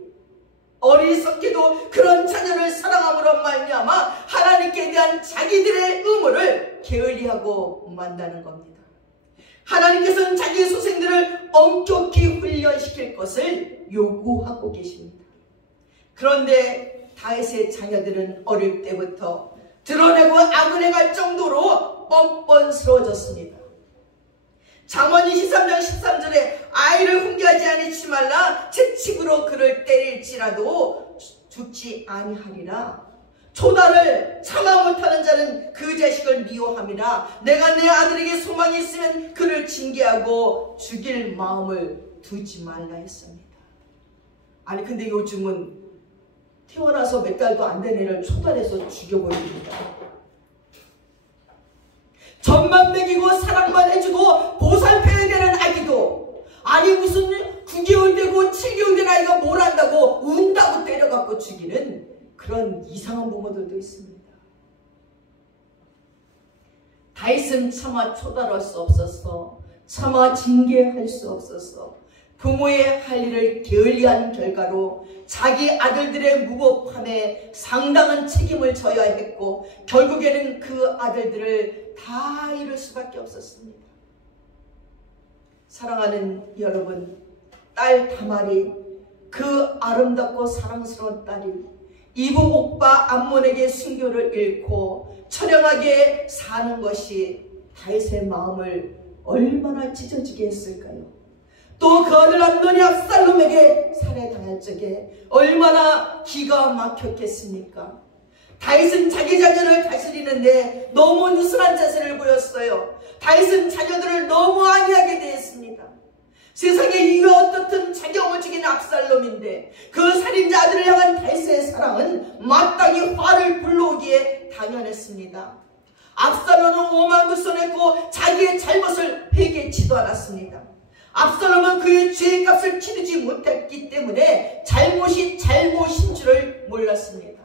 어리석게도 그런 자녀를 사랑함으로 말미암아 하나님께 대한 자기들의 의무를 게을리하고 만다는 겁니다. 하나님께서는 자기의 소생들을 엄격히 훈련시킬 것을 요구하고 계십니다. 그런데 다윗의 자녀들은 어릴 때부터 드러내고 악은행할 정도로 뻔뻔스러워졌습니다. 잠언 23장 13절에 아이를 훈계하지 아니치 말라, 채찍으로 그를 때릴지라도 죽지 아니하리라. 초단을 참아 못하는 자는 그 자식을 미워함이라. 내가 내 아들에게 소망이 있으면 그를 징계하고 죽일 마음을 두지 말라 했습니다. 아니 근데 요즘은 태어나서 몇 달도 안 된 애를 초단해서 죽여버립니다. 젖만 먹이고 사랑만 해주고 보살펴야 되는 아기도, 아니 무슨 9개월 되고 7개월 된 아이가 뭘 안다고 운다고 때려갖고 죽이는 그런 이상한 부모들도 있습니다. 다윗은 차마 초달할 수 없었어. 차마 징계할 수 없었어. 부모의 할 일을 게을리한 결과로 자기 아들들의 무고함에 상당한 책임을 져야 했고 결국에는 그 아들들을 다 잃을 수밖에 없었습니다. 사랑하는 여러분, 딸 다말이, 그 아름답고 사랑스러운 딸이 이부 오빠 암몬에게 순교를 잃고 처량하게 사는 것이 다윗의 마음을 얼마나 찢어지게 했을까요? 또 그 아들 암논이 압살롬에게 살해당할 적에 얼마나 기가 막혔겠습니까? 다윗은 자기 자녀를 다스리는데 너무 느슨한 자세를 보였어요. 다윗은 자녀들을 너무 안이하게 대했습니다. 세상에 이외 어떻든 자기 어머니인 압살롬인데 그 살인자 아들을 향한 다윗의 사랑은 마땅히 화를 불러오기에 당연했습니다. 압살롬은 오만불손했고 자기의 잘못을 회개치도 않았습니다. 압살롬은 그의 죄의 값을 치르지 못했기 때문에 잘못이 잘못인 줄을 몰랐습니다.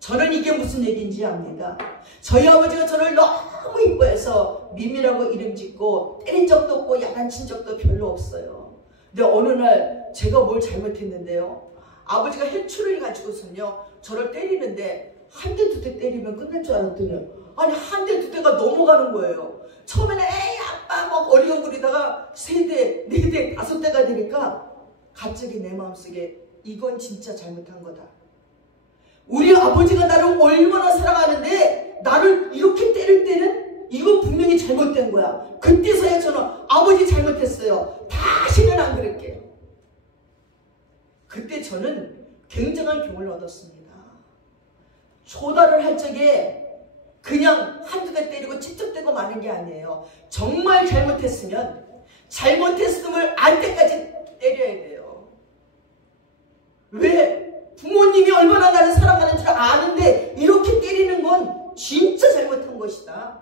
저는 이게 무슨 얘기인지 압니다. 저희 아버지가 저를 너무 이뻐해서 미미라고 이름 짓고 때린 적도 없고 야단친 적도 별로 없어요. 근데 어느 날 제가 뭘 잘못했는데요, 아버지가 해초를 가지고서요 저를 때리는데 한 대 두 대 때리면 끝날 줄 알았더니 아니 한 대 두 대가 넘어가는 거예요. 처음에는 에이 아빠 막 어리둥거리다가 세 대, 네 대, 다섯 대가 되니까 갑자기 내 마음속에 이건 진짜 잘못한 거다. 우리 아버지가 나를 얼마나 사랑하는데 나를 이렇게 때릴 때는 이건 분명히 잘못된 거야. 그때서야 저는 아버지 잘못했어요. 다시는 안 그럴게요. 그때 저는 굉장한 교훈을 얻었습니다. 초달을 할 적에 그냥 한두 대 때리고 찝쩍대고 마는 게 아니에요. 정말 잘못했으면 잘못했음을 알 때까지 때려야 돼요. 왜? 부모님이 얼마나 나를 사랑하는 줄 아는데 이렇게 때리는 건 진짜 잘못한 것이다.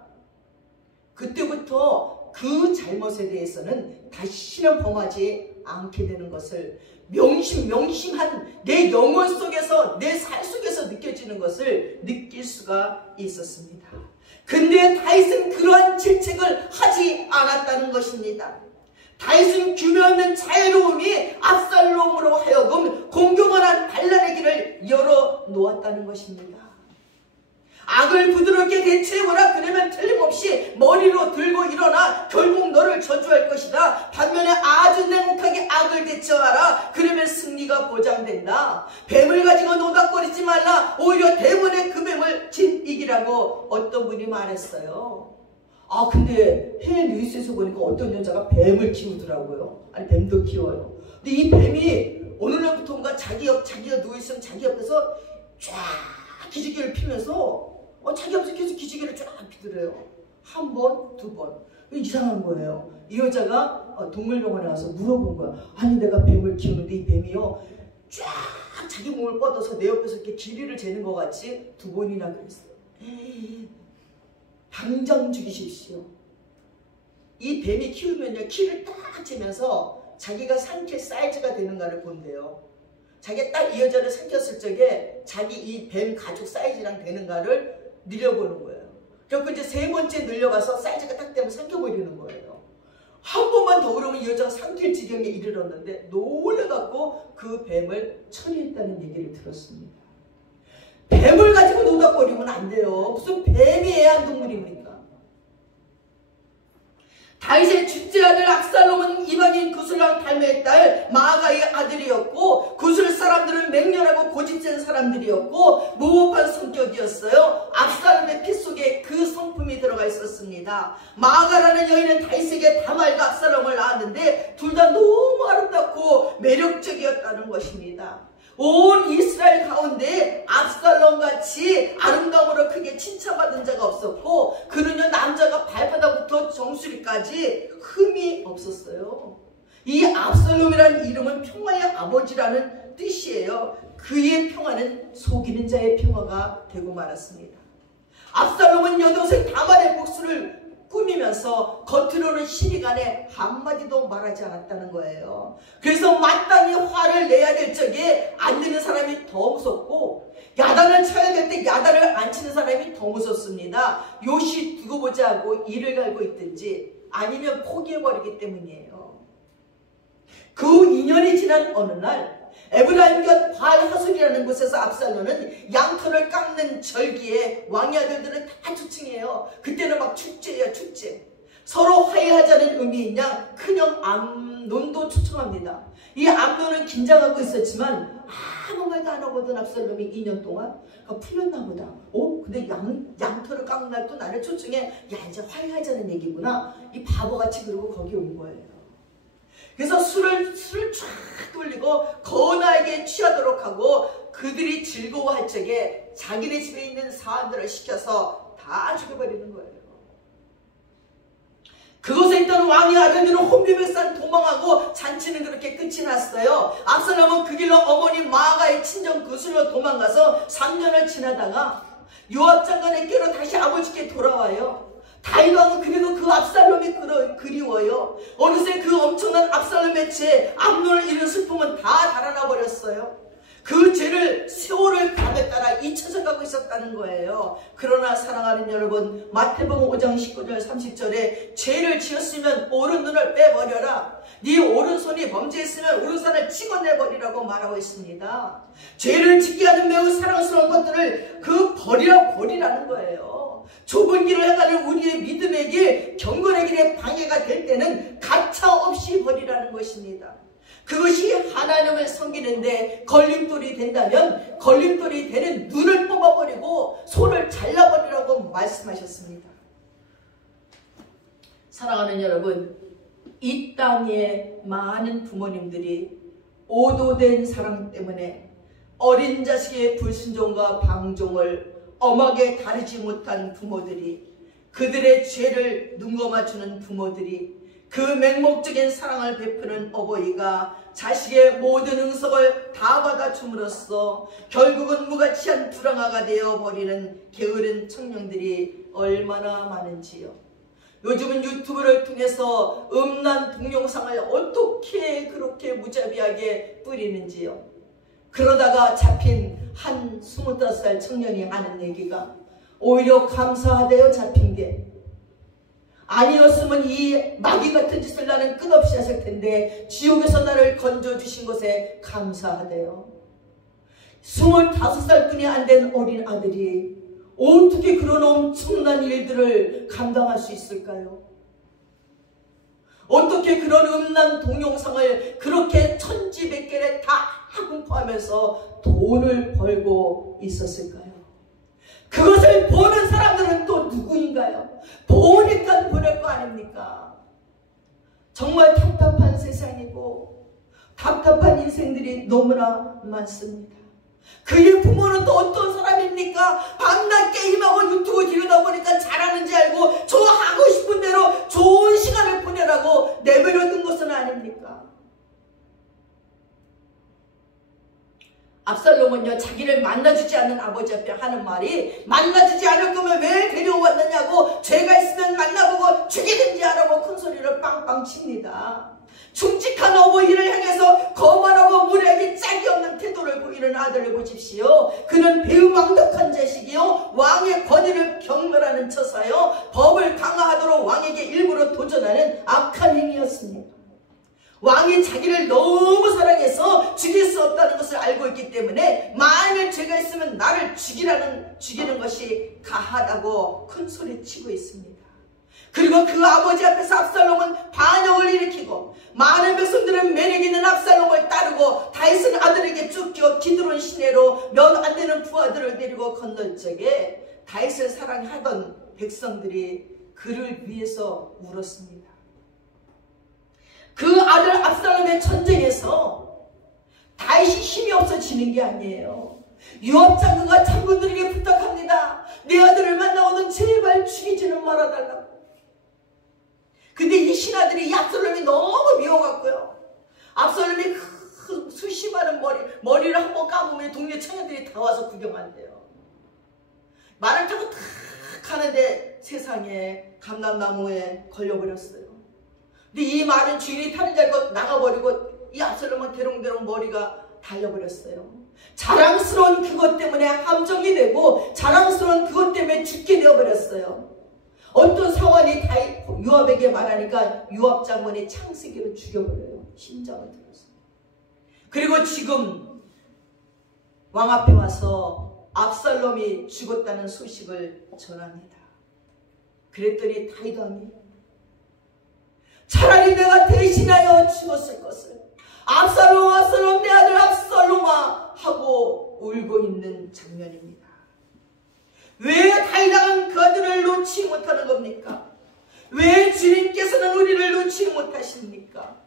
그때부터 그 잘못에 대해서는 다시는 범하지 않게 되는 것을 명심한 내 영혼 속에서, 내 살 속에서 느껴지는 것을 느낄 수가 있었습니다. 근데 다윗은 그러한 질책을 하지 않았다는 것입니다. 다윗은 규명없는 자유로움이 압살롬으로 하여금 공경한 반란의 길을 열어놓았다는 것입니다. 악을 부드럽게 대처해보라. 그러면 틀림없이 머리로 들고 일어나 결국 너를 저주할 것이다. 반면에 아주 냉혹하게 악을 대처하라. 그러면 승리가 보장된다. 뱀을 가지고 노닥거리지 말라. 오히려 대문의 그 뱀을 이기라고 어떤 분이 말했어요. 아 근데 해외 뉴스에서 보니까 어떤 여자가 뱀을 키우더라고요. 아니 뱀도 키워요. 근데 이 뱀이 어느 날부터인가 자기가 누워있으면 자기 옆에서 쫙 기지개를 피면서 자기 앞에서 계속 기지개를 쫙 피더래요. 한 번, 두 번. 이상한 거예요. 이 여자가 동물병원에 와서 물어본 거야. 아니 내가 뱀을 키우는데 이 뱀이요 쫙 자기 몸을 뻗어서 내 옆에서 이렇게 길이를 재는 것 같이 두 번이나 그랬어요. 당장 죽이십시오. 이 뱀이 키우면요 키를 딱 재면서 자기가 삼킬 사이즈가 되는가를 본대요. 자기가 딱 이 여자를 삼켰을 적에 자기 이 뱀 가죽 사이즈랑 되는가를 늘려보는 거예요. 그리고 이제 세 번째 늘려가서 사이즈가 딱 되면 삼켜버리는 거예요. 한 번만 더 그러면 이 여자가 삼킬 지경에 이르렀는데 놀래갖고 그 뱀을 처리했다는 얘기를 들었습니다. 뱀을 가지고 노닥거리면 안 돼요. 무슨 뱀이 애완동물입니까? 다윗의 둘째 아들 압살롬은 이방인 구슬랑 달메의 딸 마아가의 아들이었고 구슬 사람들은 맹렬하고 고집센 사람들이었고 무법한 성격이었어요. 압살롬의 피 속에 그 성품이 들어가 있었습니다. 마아가라는 여인은 다윗에게 다말과 압살롬을 낳았는데 둘 다 너무 아름답고 매력적이었다는 것입니다. 온 이스라엘 가운데 압살롬같이 아름다움으로 크게 칭찬받은 자가 없었고 그는요 남자가 발바닥부터 정수리까지 흠이 없었어요. 이 압살롬이라는 이름은 평화의 아버지라는 뜻이에요. 그의 평화는 속이는 자의 평화가 되고 말았습니다. 압살롬은 여동생 다말의 복수를 꾸미면서 겉으로는 시리간에 한마디도 말하지 않았다는 거예요. 그래서 마땅히 화를 내야 될 적에 안 내는 사람이 더 무섭고 야단을 쳐야 될 때 야단을 안 치는 사람이 더 무섭습니다. 요시 두고 보자 하고 이를 갈고 있든지 아니면 포기해버리기 때문이에요. 그 2년이 지난 어느 날 에브라임 곁 발하솔이라는 곳에서 압살롬은 양털을 깎는 절기에 왕의 아들들은 다 초청해요. 그때는 막 축제예요, 축제. 서로 화해하자는 의미인 양 큰형 암논도 초청합니다. 이 암논은 긴장하고 있었지만 아무 말도 안 하고던 압살롬이 2년 동안 풀렸나 보다. 근데 양털을 깎는 날 또 나를 초청해. 야, 이제 화해하자는 얘기구나. 이 바보같이 그러고 거기 온 거예요. 그래서 술을 쫙 돌리고 거나에게 취하도록 하고 그들이 즐거워할 적에 자기네 집에 있는 사람들을 시켜서 다 죽여버리는 거예요. 그곳에 있던 왕의 아들들은 혼비백산 도망하고 잔치는 그렇게 끝이 났어요. 압살롬은 그 길로 어머니 마아가의 친정 구슬로 도망가서 3년을 지나다가 요압 장관에게로 다시 아버지께 돌아와요. 다윗 왕은 그래도 그 압살롬이 그리워요. 어느새 그 엄청난 압살롬의 죄, 암논을 잃은 슬픔은 다 달아나 버렸어요. 그 죄를 세월을 감에 따라 잊혀져 가고 있었다는 거예요. 그러나 사랑하는 여러분, 마태복음 5장 19절 30절에 죄를 지었으면 오른눈을 빼버려라. 네 오른손이 범죄했으면 오른손을 찍어내버리라고 말하고 있습니다. 죄를 짓게 하는 매우 사랑스러운 것들을 버리라는 거예요. 좁은 길을 향하는 우리의 믿음의 길, 경건의 길에 방해가 될 때는 가차없이 버리라는 것입니다. 그것이 하나님을 섬기는데 걸림돌이 된다면 걸림돌이 되는 눈을 뽑아버리고 손을 잘라버리라고 말씀하셨습니다. 사랑하는 여러분, 이 땅에 많은 부모님들이 오도된 사랑 때문에 어린 자식의 불순종과 방종을 엄하게 다루지 못한 부모들이, 그들의 죄를 눈감아주는 부모들이, 그 맹목적인 사랑을 베푸는 어버이가 자식의 모든 응석을 다 받아줌으로써 결국은 무가치한 불황아가 되어버리는 게으른 청년들이 얼마나 많은지요. 요즘은 유튜브를 통해서 음란 동영상을 어떻게 그렇게 무자비하게 뿌리는지요. 그러다가 잡힌 한 25살 청년이 하는 얘기가 오히려 감사하대요. 잡힌 게 아니었으면 이 마귀 같은 짓을 나는 끝없이 했을 텐데 지옥에서 나를 건져주신 것에 감사하대요. 25살뿐이 안 된 어린 아들이 어떻게 그런 엄청난 일들을 감당할 수 있을까요? 어떻게 그런 음란 동영상을 그렇게 천지백개를 다 공포하면서 돈을 벌고 있었을까요? 그것을 보는 사람들은 또 누구인가요? 보니까 보낼 거 아닙니까? 정말 답답한 세상이고 답답한 인생들이 너무나 많습니다. 그의 부모는 또 어떤 사람입니까? 밤낮 게임하고 유튜브 들여다보니까 잘하는지 알고 저 하고 싶은 대로 좋은 시간을 보내라고 내버려둔 것은 아닙니까? 압살롬은요, 자기를 만나주지 않는 아버지 앞에 하는 말이, 만나주지 않을 거면 왜 데려왔느냐고, 죄가 있으면 만나보고 죽이든지 하라고 큰 소리를 빵빵 칩니다. 충직한 어머니를 향해서 거만하고 무례하게 짝이 없는 태도를 보이는 아들을 보십시오. 그는 배은망덕한 자식이요, 왕의 권위를 경멸하는 처사요, 법을 강화하도록 왕에게 일부러 도전하는 악한 행위였습니다. 왕이 자기를 너무 사랑해서 죽일 수 없다는 것을 알고 있기 때문에 만일 죄가 있으면 나를 죽이는 것이 가하다고 큰 소리치고 있습니다. 그리고 그 아버지 앞에서 압살롬은 반역을 일으키고 많은 백성들은 매력 있는 압살롬을 따르고 다윗은 아들에게 쫓겨 기드론 시내로 몇 안 되는 부하들을 데리고 건널 적에 다윗을 사랑하던 백성들이 그를 위해서 울었습니다. 그 아들 압살롬의 전쟁에서 다윗이 힘이 없어지는 게 아니에요. 요압 장군과 장군들에게 부탁합니다. 내 아들을 만나거든 제발 죽이지는 말아달라고. 근데 이 신하들이 이 압살롬이 너무 미워갖고요, 압살롬이 그 수십 많은 머리를 한번 감으면 동네 청년들이 다 와서 구경한대요. 말을 타고 탁 가는데 세상에 감람나무에 걸려버렸어요. 근데 이 말은 주인이 타는 줄 알고 나가버리고 이 압살롬은 대롱대롱 머리가 달려버렸어요. 자랑스러운 그것 때문에 함정이 되고 자랑스러운 그것 때문에 죽게 되어버렸어요. 어떤 사관이 요압에게 말하니까 요압 장군이 창세기로 죽여버려요. 심장을 들었어요. 그리고 지금 왕 앞에 와서 압살롬이 죽었다는 소식을 전합니다. 그랬더니 다윗 왕이 차라리 내가 대신하여 죽었을 것을, 압살롬 압살롬 내 아들 압살롬아 하고 울고 있는 장면입니다. 왜 다윗 왕은 그 아들을 놓지 못하는 겁니까? 왜 주님께서는 우리를 놓지 못하십니까?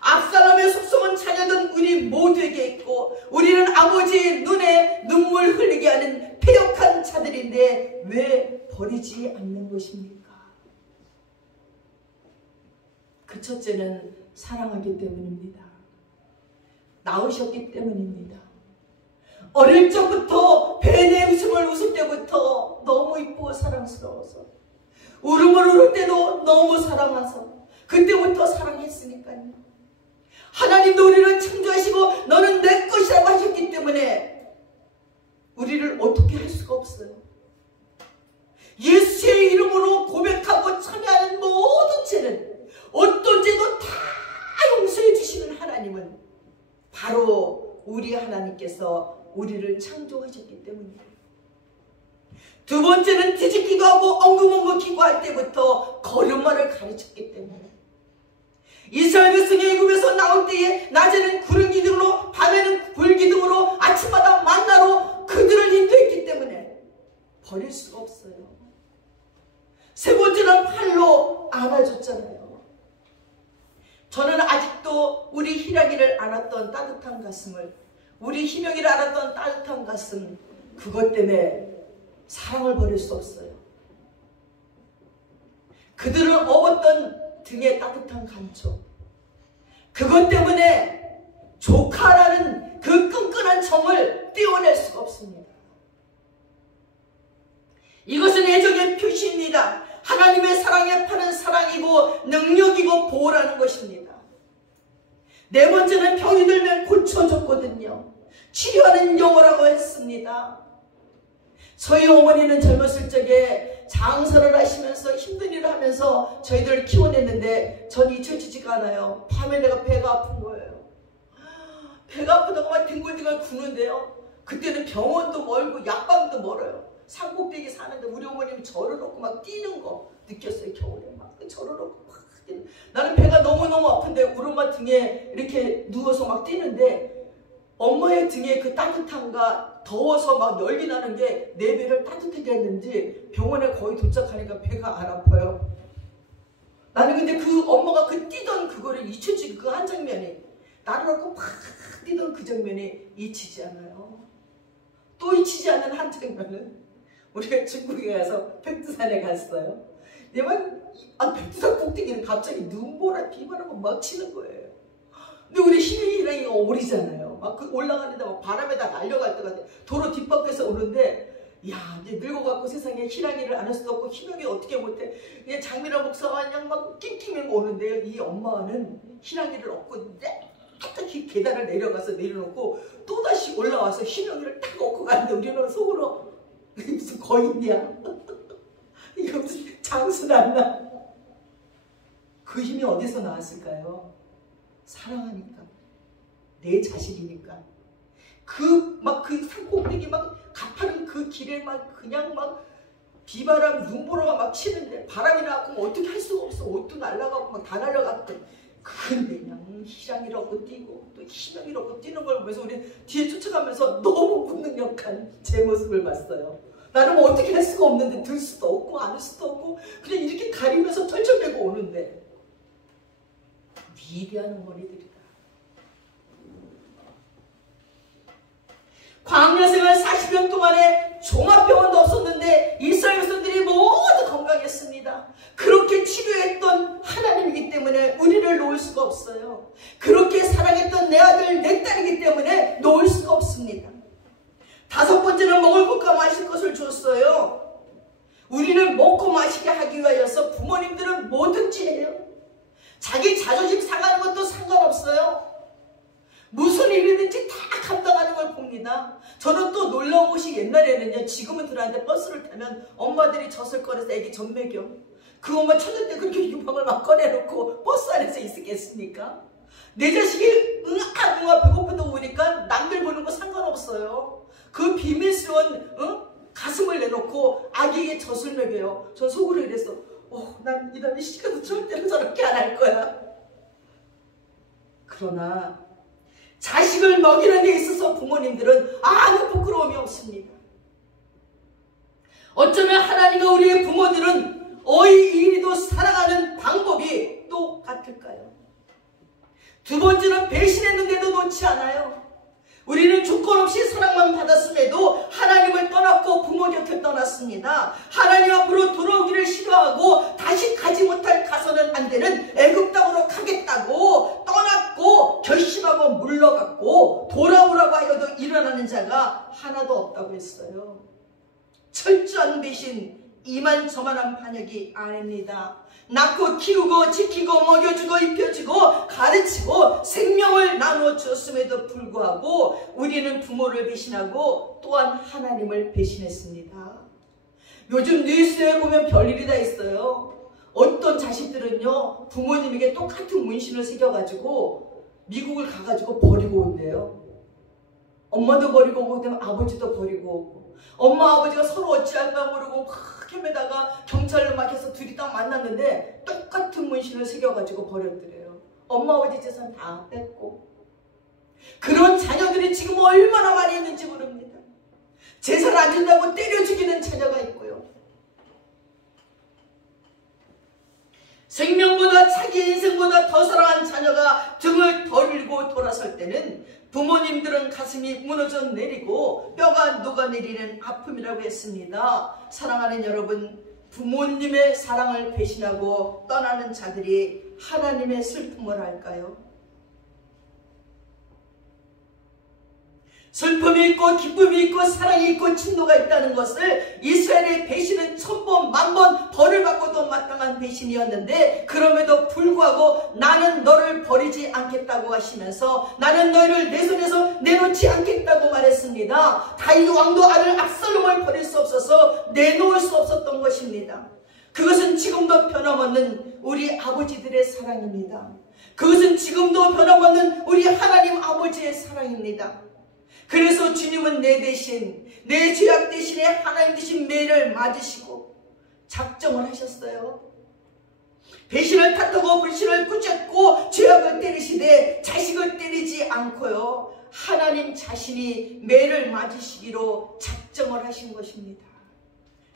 압살롬의 속성은 자녀된 우리 모두에게 있고 우리는 아버지의 눈에 눈물 흘리게 하는 패역한 자들인데 왜 버리지 않는 것입니까? 그 첫째는 사랑하기 때문입니다. 낳으셨기 때문입니다. 어릴 적부터 배내 웃음을 웃을 때부터 너무 이쁘고 사랑스러워서, 울음을 울을 때도 너무 사랑해서 그때부터 사랑했으니까요. 하나님도 우리를 창조하시고 너는 내 것이라고 하셨기 때문에 우리를 어떻게 할 수가 없어요. 예수의 이름으로 고백하고 참여하는 모든 죄는, 어떤 죄도 다 용서해 주시는 하나님은 바로 우리 하나님께서 우리를 창조하셨기 때문이에요. 두 번째는 뒤집기도 하고 엉금엉금 기도할 때부터 걸음마를 가르쳤기 때문에, 이스라엘 백성이 애굽에서 나올 때에 낮에는 구름 기둥으로 밤에는 불 기둥으로 아침마다 만나로 그들을 인도했기 때문에 버릴 수가 없어요. 세 번째는 팔로 안아줬잖아요. 저는 아직도 우리 희랑이를 안았던 따뜻한 가슴을, 우리 희명이를 안았던 따뜻한 가슴, 그것 때문에 사랑을 버릴 수 없어요. 그들을 업었던 등의 따뜻한 감촉, 그것 때문에 조카라는 그 끈끈한 정을 떼어낼 수가 없습니다. 이것은 애정의 표시입니다. 하나님의 사랑에 파는 사랑이고 능력이고 보호라는 것입니다. 네 번째는 병이 들면 고쳐줬거든요. 치료하는 영어라고 했습니다. 저희 어머니는 젊었을 적에 장사를 하시면서 힘든 일을 하면서 저희들을 키워냈는데 전 잊혀지지가 않아요. 밤에 내가 배가 아픈 거예요. 배가 아프다고 막 뒹굴뒹굴 구는데요. 그때는 병원도 멀고 약방도 멀어요. 산꼭대기 사는데 우리 어머님이 저를 놓고 막 뛰는 거 느꼈어요. 겨울에 막 저를 놓고 막 뛰는. 나는 배가 너무너무 아픈데 우리 엄마 등에 이렇게 누워서 막 뛰는데 엄마의 등에 그 따뜻함과 더워서 막 열기 나는 게 내 배를 따뜻하게 했는지 병원에 거의 도착하니까 배가 안 아파요. 나는 근데 그 엄마가 그 뛰던 그거를 잊혀지고 그 한 장면이, 나를 놓고 막 뛰던 그 장면이 잊히지 않아요. 또 잊히지 않는 한 장면은 우리가 중국에 가서 백두산에 갔어요. 백두산 꼭대기는 갑자기 눈보라 비바람이 막 치는 거예요. 근데 우리 희명이랑이가 어리잖아요. 막 그 올라가는데 막 바람에다 날려갈 것 같아. 도로 뒷바퀴에서 오는데, 야, 이제 늙어갖고 세상에 희랑이를 안 할 수도 없고 희명이 어떻게 못해. 그냥 장미라 목사가 그냥 막 낑낑이고 오는데 이 엄마는 희랑이를 업고 딱히 계단을 내려가서 내려놓고 또다시 올라와서 희명이를 딱 업고 가는데 우리는 속으로 무슨 거인이야. 이거 무슨 장수났나. 그 힘이 어디서 나왔을까요? 사랑하니까. 내 자식이니까. 그 산꼭대기 막 가파른 그 길에 막 그냥 막 비바람 눈보라가 막 치는데 바람이 나고 어떻게 할 수가 없어. 옷도 날아가고 막 다 날아갔거든. 근데 그냥 희랑이라고 뛰고 또 희명이라고 뛰는 걸 보면서 우리 뒤에 쫓아가면서 너무 무능력한 제 모습을 봤어요. 나는 뭐 어떻게 할 수가 없는데 들 수도 없고 안을 수도 없고 그냥 이렇게 가리면서 털쳐내고 오는데 위대한 어머니들이다. 광야생활 40년 동안에 종합병원도 없었는데 이스라엘 백성들이 모두 건강했습니다. 그렇게 치료했던 하나님이기 때문에 우리를 놓을 수가 없어요. 그렇게 사랑했던 내 아들 내 딸이기 때문에 놓을 수가 없습니다. 다섯 번째는 먹을 것과 마실 것을 줬어요. 우리를 먹고 마시게 하기 위하여서 부모님들은 뭐든지 해요. 자기 자존심 상하는 것도 상관없어요. 무슨 일이든지 다 감당하는 걸 봅니다. 저는 또 놀라운 것이 옛날에는요, 지금은 들한테 버스를 타면 엄마들이 젖을 꺼내서 애기 젖 먹여. 그 엄마 찾을 때 그렇게 유방을 막 꺼내놓고 버스 안에서 있었겠습니까? 내 자식이 응아 배고프다고 오니까 남들 보는 거 상관없어요. 그 비밀스러운 가슴을 내놓고 아기에게 젖을 먹여요. 저 속으로 이랬어. 난 이 다음에 시집가도 절대로 저렇게 안 할 거야. 그러나 자식을 먹이는 데 있어서 부모님들은 아무 부끄러움이 없습니다. 어쩌면 하나님과 우리의 부모들은 어이이리도 사랑하는 방법이 똑같을까요? 두 번째는 배신했는데도 놓지 않아요. 우리는 조건 없이 사랑만 받았음에도 하나님을 떠났고 부모 곁을 떠났습니다. 하나님 앞으로 돌아오기를 싫어하고 다시 가지 못할 가서는 안 되는 애굽 땅으로 가겠다고 떠났고 결심하고 물러갔고 돌아오라고 하여도 일어나는 자가 하나도 없다고 했어요. 철저한 배신, 이만저만한 반역이 아닙니다. 낳고 키우고 지키고 먹여주고 입혀주고 가르치고 생명을 나누어 주었음에도 불구하고 우리는 부모를 배신하고 또한 하나님을 배신했습니다. 요즘 뉴스에 보면 별일이 다 있어요. 어떤 자식들은요 부모님에게 똑같은 문신을 새겨가지고 미국을 가가지고 버리고 온대요. 엄마도 버리고 오고 그다음에 아버지도 버리고 오고, 엄마 아버지가 서로 어찌할까 모르고 막 헤매다가 경찰로 막 해서 둘이 딱 만났는데 똑같은 문신을 새겨가지고 버렸더래요. 엄마 아버지 재산 다 뺐고. 그런 자녀들이 지금 얼마나 많이 있는지 모릅니다. 재산 안 준다고 때려 죽이는 자녀가 있고요. 생명보다 자기 인생보다 더 사랑한 자녀가 등을 벌리고 돌아설 때는 부모님들은 가슴이 무너져 내리고 뼈가 녹아내리는 아픔이라고 했습니다. 사랑하는 여러분, 부모님의 사랑을 배신하고 떠나는 자들이 하나님의 슬픔을 알까요? 슬픔이 있고 기쁨이 있고 사랑이 있고 진노가 있다는 것을 이스라엘의 배신은 1000번 만번 벌을 받고도 마땅한 배신이었는데 그럼에도 불구하고 나는 너를 버리지 않겠다고 하시면서 나는 너희를 내 손에서 내놓지 않겠다고 말했습니다. 다윗 왕도 아들 압살롬을 버릴 수 없어서 내놓을 수 없었던 것입니다. 그것은 지금도 변함없는 우리 아버지들의 사랑입니다. 그것은 지금도 변함없는 우리 하나님 아버지의 사랑입니다. 그래서 주님은 내 대신, 내 죄악 대신에 하나님 대신 매를 맞으시고 작정을 하셨어요. 배신을 탓하고 불신을 꾸짖고 죄악을 때리시되 자식을 때리지 않고요, 하나님 자신이 매를 맞으시기로 작정을 하신 것입니다.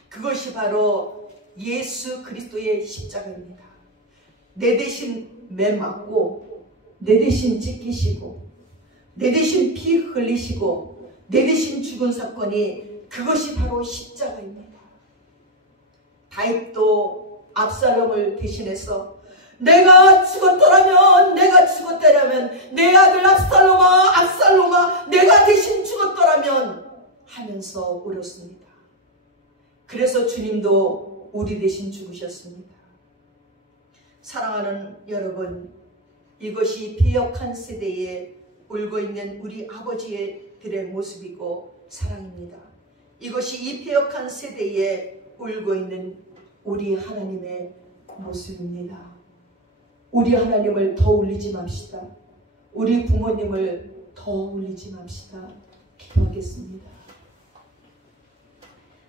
그것이 바로 예수 그리스도의 십자가입니다. 내 대신 매 맞고 내 대신 찢기시고 내 대신 피 흘리시고 내 대신 죽은 사건이 그것이 바로 십자가입니다. 다윗도 압살롬을 대신해서 내가 죽었더라면 내 아들 압살롬아 내가 대신 죽었더라면 하면서 울었습니다. 그래서 주님도 우리 대신 죽으셨습니다. 사랑하는 여러분, 이것이 비역한 세대에 울고 있는 우리 아버지들의 모습이고 사랑입니다. 이것이 이 패역한 세대에 울고 있는 우리 하나님의 모습입니다. 우리 하나님을 더 울리지 맙시다. 우리 부모님을 더 울리지 맙시다. 기도하겠습니다.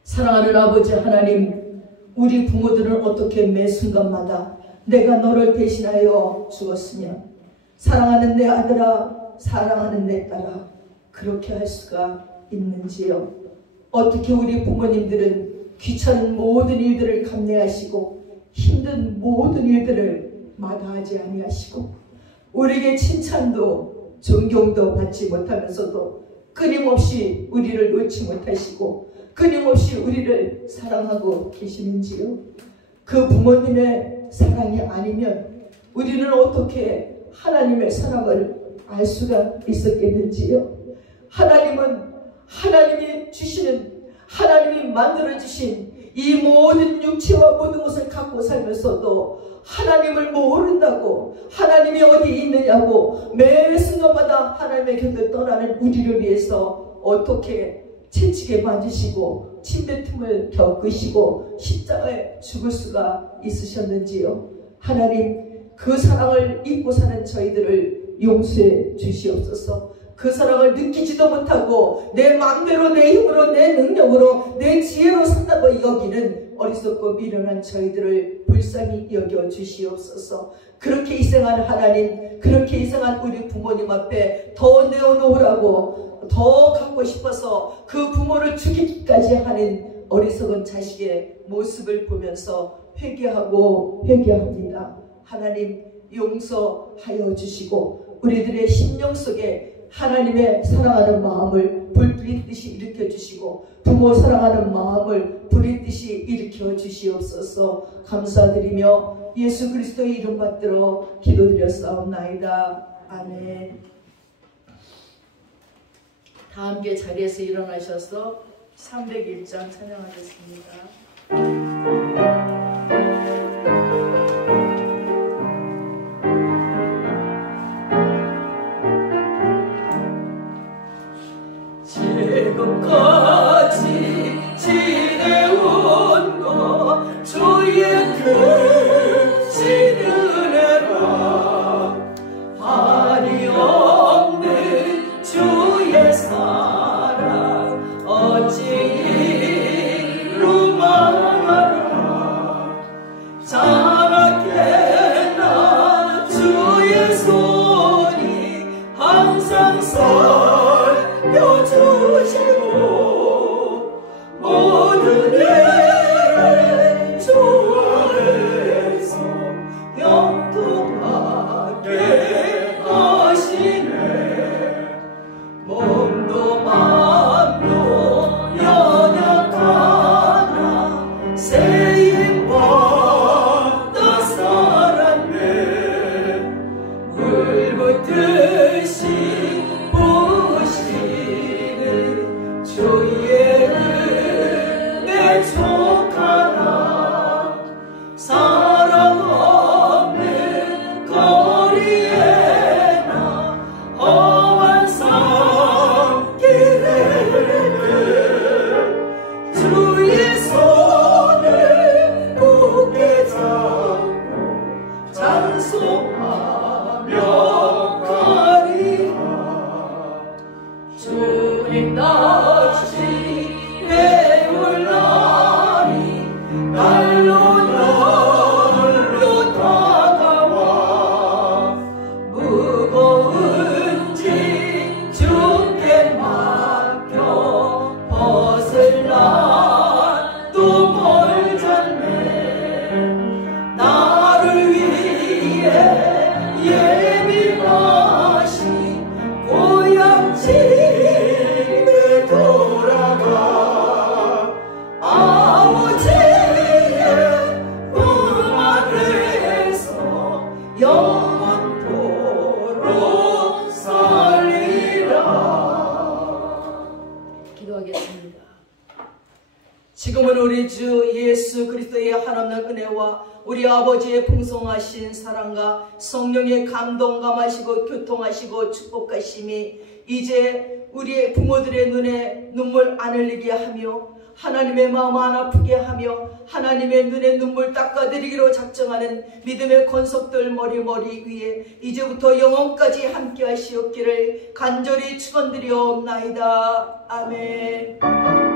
사랑하는 아버지 하나님, 우리 부모들은 어떻게 매 순간마다 내가 너를 대신하여 죽었으면, 사랑하는 내 아들아, 사랑하는 내 딸아, 그렇게 할 수가 있는지요? 어떻게 우리 부모님들은 귀찮은 모든 일들을 감내하시고 힘든 모든 일들을 마다하지 아니하시고 우리에게 칭찬도 존경도 받지 못하면서도 끊임없이 우리를 놓지 못하시고 끊임없이 우리를 사랑하고 계시는지요? 그 부모님의 사랑이 아니면 우리는 어떻게 하나님의 사랑을 알 수가 있었겠는지요? 하나님은 하나님이 주시는, 하나님이 만들어주신 이 모든 육체와 모든 것을 갖고 살면서도 하나님을 모른다고, 하나님이 어디 있느냐고 매 순간마다 하나님의 곁을 떠나는 우리를 위해서 어떻게 채찍에 맞으시고 침뱉음을 겪으시고 십자가에 죽을 수가 있으셨는지요? 하나님, 그 사랑을 잊고 사는 저희들을 용서해 주시옵소서. 그 사랑을 느끼지도 못하고 내 마음대로, 내 힘으로, 내 능력으로, 내 지혜로 산다고 여기는 어리석고 미련한 저희들을 불쌍히 여겨 주시옵소서. 그렇게 희생한 하나님, 그렇게 희생한 우리 부모님 앞에 더 내어놓으라고, 더 갖고 싶어서 그 부모를 죽이기까지 하는 어리석은 자식의 모습을 보면서 회개합니다. 하나님 용서하여 주시고 우리들의 심령 속에 하나님의 사랑하는 마음을 불빛듯이 일으켜 주시고 부모 사랑하는 마음을 불빛듯이 일으켜 주시옵소서. 감사드리며 예수 그리스도의 이름 받들어 기도드렸사옵나이다. 아멘. 다 함께 자리에서 일어나셔서 301장 찬양하겠습니다. 지금까지 지내온 것 주의 크신 은혜라 한이 없는 주의 사랑 어찌 이루마라 자라게나 주의 손이 항상 살펴주시고 모든 일을 좋아해서 영통하게 하시네. 몸도 마음도 연약하나 세임받아 살았네. 물붓듯이 부으시는 주의 은혜 족하나 사랑 없는 거리에나 험한 산길에 주의 손을 굳게 잡고 찬송하며 가리라. 주님 다시 배울 날이 날로 다가와 무거운 짐 주께 맡겨 벗을 날도 멀잖네. 나를 위해 예비하신 고향 집에 돌아가 아버지의 품 안에서 영원토록 살리라. 기도하겠습니다. 지금은 우리 주 예수 그리스도의 한없는 은혜와 우리 아버지의 풍성하신 사랑과 성령의 감동 감하시고 교통하시고 축복하심이 이제 우리의 부모들의 눈에 눈물 안 흘리게 하며 하나님의 마음 안 아프게 하며 하나님의 눈에 눈물 닦아드리기로 작정하는 믿음의 권속들 머리 위에 이제부터 영원까지 함께 하시옵기를 간절히 축원드리옵나이다. 아멘.